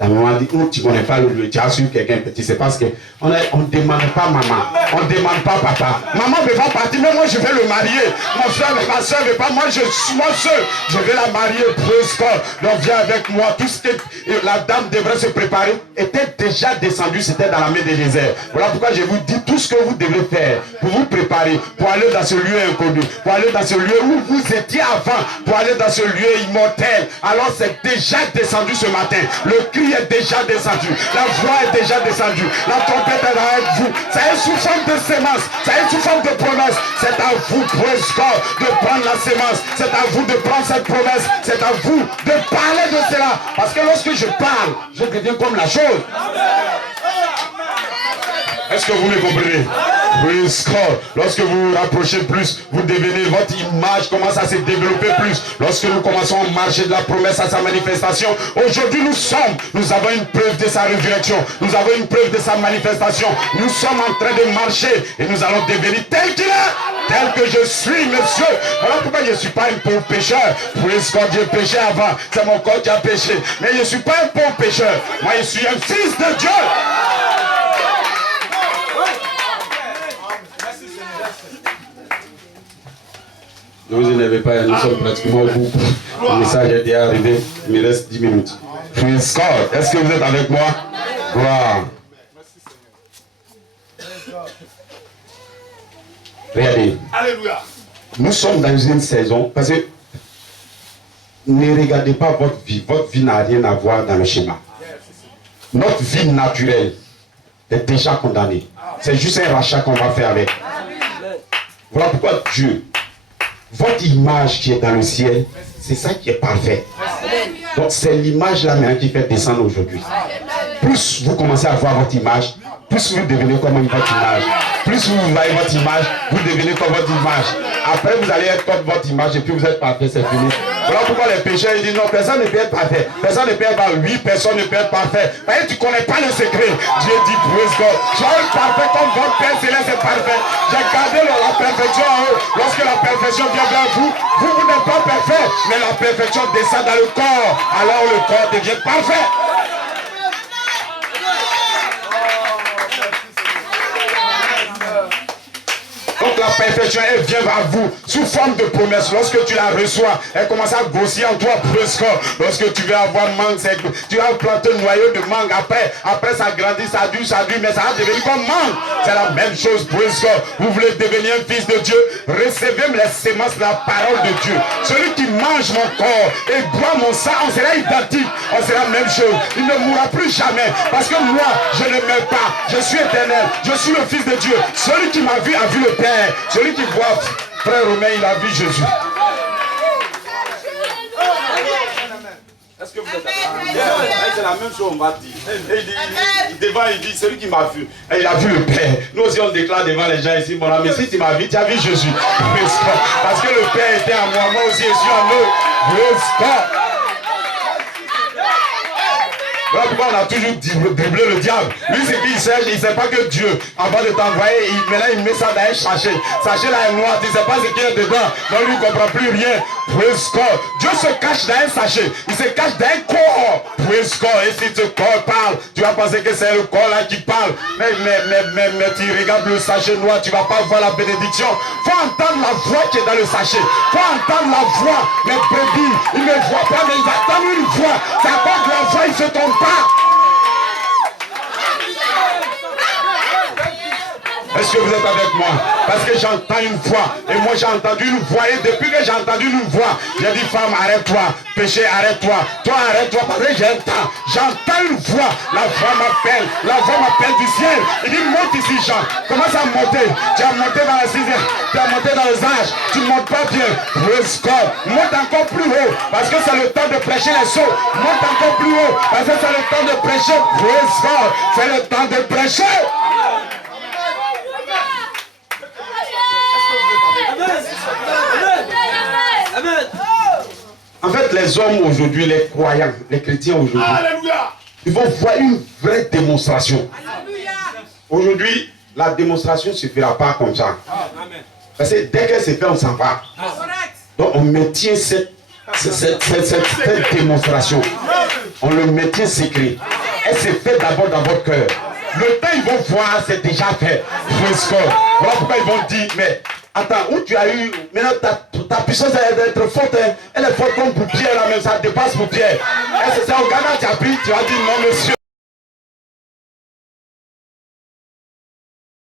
La maman dit, oh, tu ne connais pas le lieu, tu as su quelqu'un petit, c'est parce qu'on ne demande pas maman, on ne demande pas papa. Maman ne veut pas partir, mais moi je vais le marier. Mon frère, ma soeur ne veut pas, moi je suis mon seul, je vais la marier, praise God. Donc viens avec moi, tout ce que la dame devrait se préparer était déjà descendu, c'était dans la main des déserts. Voilà pourquoi je vous dis tout ce que vous devez faire pour vous préparer, pour aller dans ce lieu inconnu, pour aller dans ce lieu où vous étiez avant, pour aller dans ce lieu immortel. Alors c'est déjà descendu ce matin. Le cri est déjà descendu, la voix est déjà descendue, la trompette est là avec vous. C'est sous forme de sémence, c'est sous forme de promesse. C'est à vous, praise God, de prendre la sémence. C'est à vous de prendre cette promesse. C'est à vous de parler de cela. Parce que lorsque je parle, je deviens comme la chose. Est-ce que vous me comprenez? Praise God. Lorsque vous vous rapprochez plus, vous devenez, votre image commence à se développer plus. Lorsque nous commençons à marcher de la promesse à sa manifestation, aujourd'hui nous avons une preuve de sa résurrection. Nous avons une preuve de sa manifestation. Nous sommes en train de marcher et nous allons devenir tel qu'il est, tel que je suis, monsieur. Voilà pourquoi je ne suis pas un pauvre pécheur. Praise God, j'ai péché avant. C'est mon corps qui a péché. Mais je ne suis pas un pauvre pécheur. Moi, je suis un fils de Dieu. Ne vous énervez pas, nous sommes pratiquement au bout. Le message est déjà arrivé, il me reste 10 minutes. Praise God. Est-ce que vous êtes avec moi? Gloire. Regardez. Alléluia. Nous sommes dans une saison, parce que ne regardez pas votre vie. Votre vie n'a rien à voir dans le schéma. Notre vie naturelle est déjà condamnée. C'est juste un rachat qu'on va faire avec. Voilà pourquoi Dieu, votre image qui est dans le ciel, c'est ça qui est parfait. Donc c'est l'image là maintenant qui fait descendre aujourd'hui. Plus vous commencez à voir votre image, plus vous devenez comme votre image. Plus vous voyez votre image, vous devenez comme votre image. Après vous allez être comme votre image et puis vous êtes parfait, c'est fini. Voilà pourquoi les pécheurs ils disent non, personne ne peut être parfait. Personne ne peut être parfait. 8 personnes ne peuvent être parfait. Mais tu ne connais pas le secret. Dieu dit praise God. Soyez parfait comme votre Père Céleste est parfait. J'ai gardé la perfection en eux. Lorsque la perfection vient vers vous, vous n'êtes pas parfait. Mais la perfection descend dans le corps. Alors le corps devient parfait. Donc la perfection, elle vient à vous sous forme de promesse. Lorsque tu la reçois, elle commence à grossir en toi. Lorsque tu veux avoir mangue, tu vas planter un noyau de mangue. Après ça grandit, ça dure, mais ça va devenir comme mangue. C'est la même chose. Vous voulez devenir un fils de Dieu, recevez les semences de la parole de Dieu. Celui qui mange mon corps et boit mon sang, on sera identique. On sera la même chose. Il ne mourra plus jamais. Parce que moi, je ne meurs pas. Je suis éternel. Je suis le fils de Dieu. Celui qui m'a vu a vu le Père. Celui qui voit frère Romain, il a vu Jésus. Est-ce que vous êtes d'accord? C'est la même chose, on va dire. Devant, il dit, celui qui m'a vu, et il a vu le Père. Nous aussi, on déclare devant les gens ici, mon ami, si tu m'as vu, tu as vu Jésus. Parce que le Père était en moi, moi aussi, je suis en eux. Voilà pourquoi on a toujours dribblé le diable. Lui, c'est qu'il sait, il ne sait pas que Dieu, avant de t'envoyer, maintenant il met ça dans un sachet. Sachet là est noir, tu ne sais pas ce qu'il y a dedans. Donc lui, il ne comprend plus rien. Praise God. Dieu se cache dans un sachet. Il se cache dans un corps. Praise God. Et si ce corps parle, tu vas penser que c'est le corps là qui parle. Mais tu regardes le sachet noir, tu ne vas pas voir la bénédiction. Il faut entendre la voix qui est dans le sachet. Il faut entendre la voix. Les brebis, ils ne voient pas, mais ils attendent une voix. C'est à cause de la voix, ils ne se trompent pas. Est-ce Est-ce que vous êtes avec moi? Parce que j'entends une voix. Et moi j'ai entendu une voix. Et depuis que j'ai entendu une voix, j'ai dit femme arrête-toi. Péché arrête-toi. Toi arrête-toi. Parce que j'entends une voix. La voix m'appelle. La voix m'appelle du ciel. Il dit monte ici Jean. Commence à monter. Tu as monté dans la sixième. Tu as monté dans les âges. Tu ne montes pas bien. Praise God. Monte encore plus haut. Parce que c'est le temps de prêcher les sauts. Monte encore plus haut. Parce que c'est le temps de prêcher. Praise God. C'est le temps de prêcher. Amen. En fait, les hommes aujourd'hui, les croyants, les chrétiens aujourd'hui, ils vont voir une vraie démonstration. Aujourd'hui, la démonstration ne suffira pas comme ça. Parce que dès qu'elle se fait, on s'en va. Donc on maintient cette démonstration. On le maintient secret. Elle se fait d'abord dans votre cœur. Le temps ils vont voir, c'est déjà fait. Voilà pourquoi ils vont dire, mais attends, où tu as eu, maintenant ta puissance d'être forte, elle est forte comme pour Pierre, là même ça dépasse pour Pierre. Est-ce que c'est au Ghana tu as pris, tu as dit non monsieur.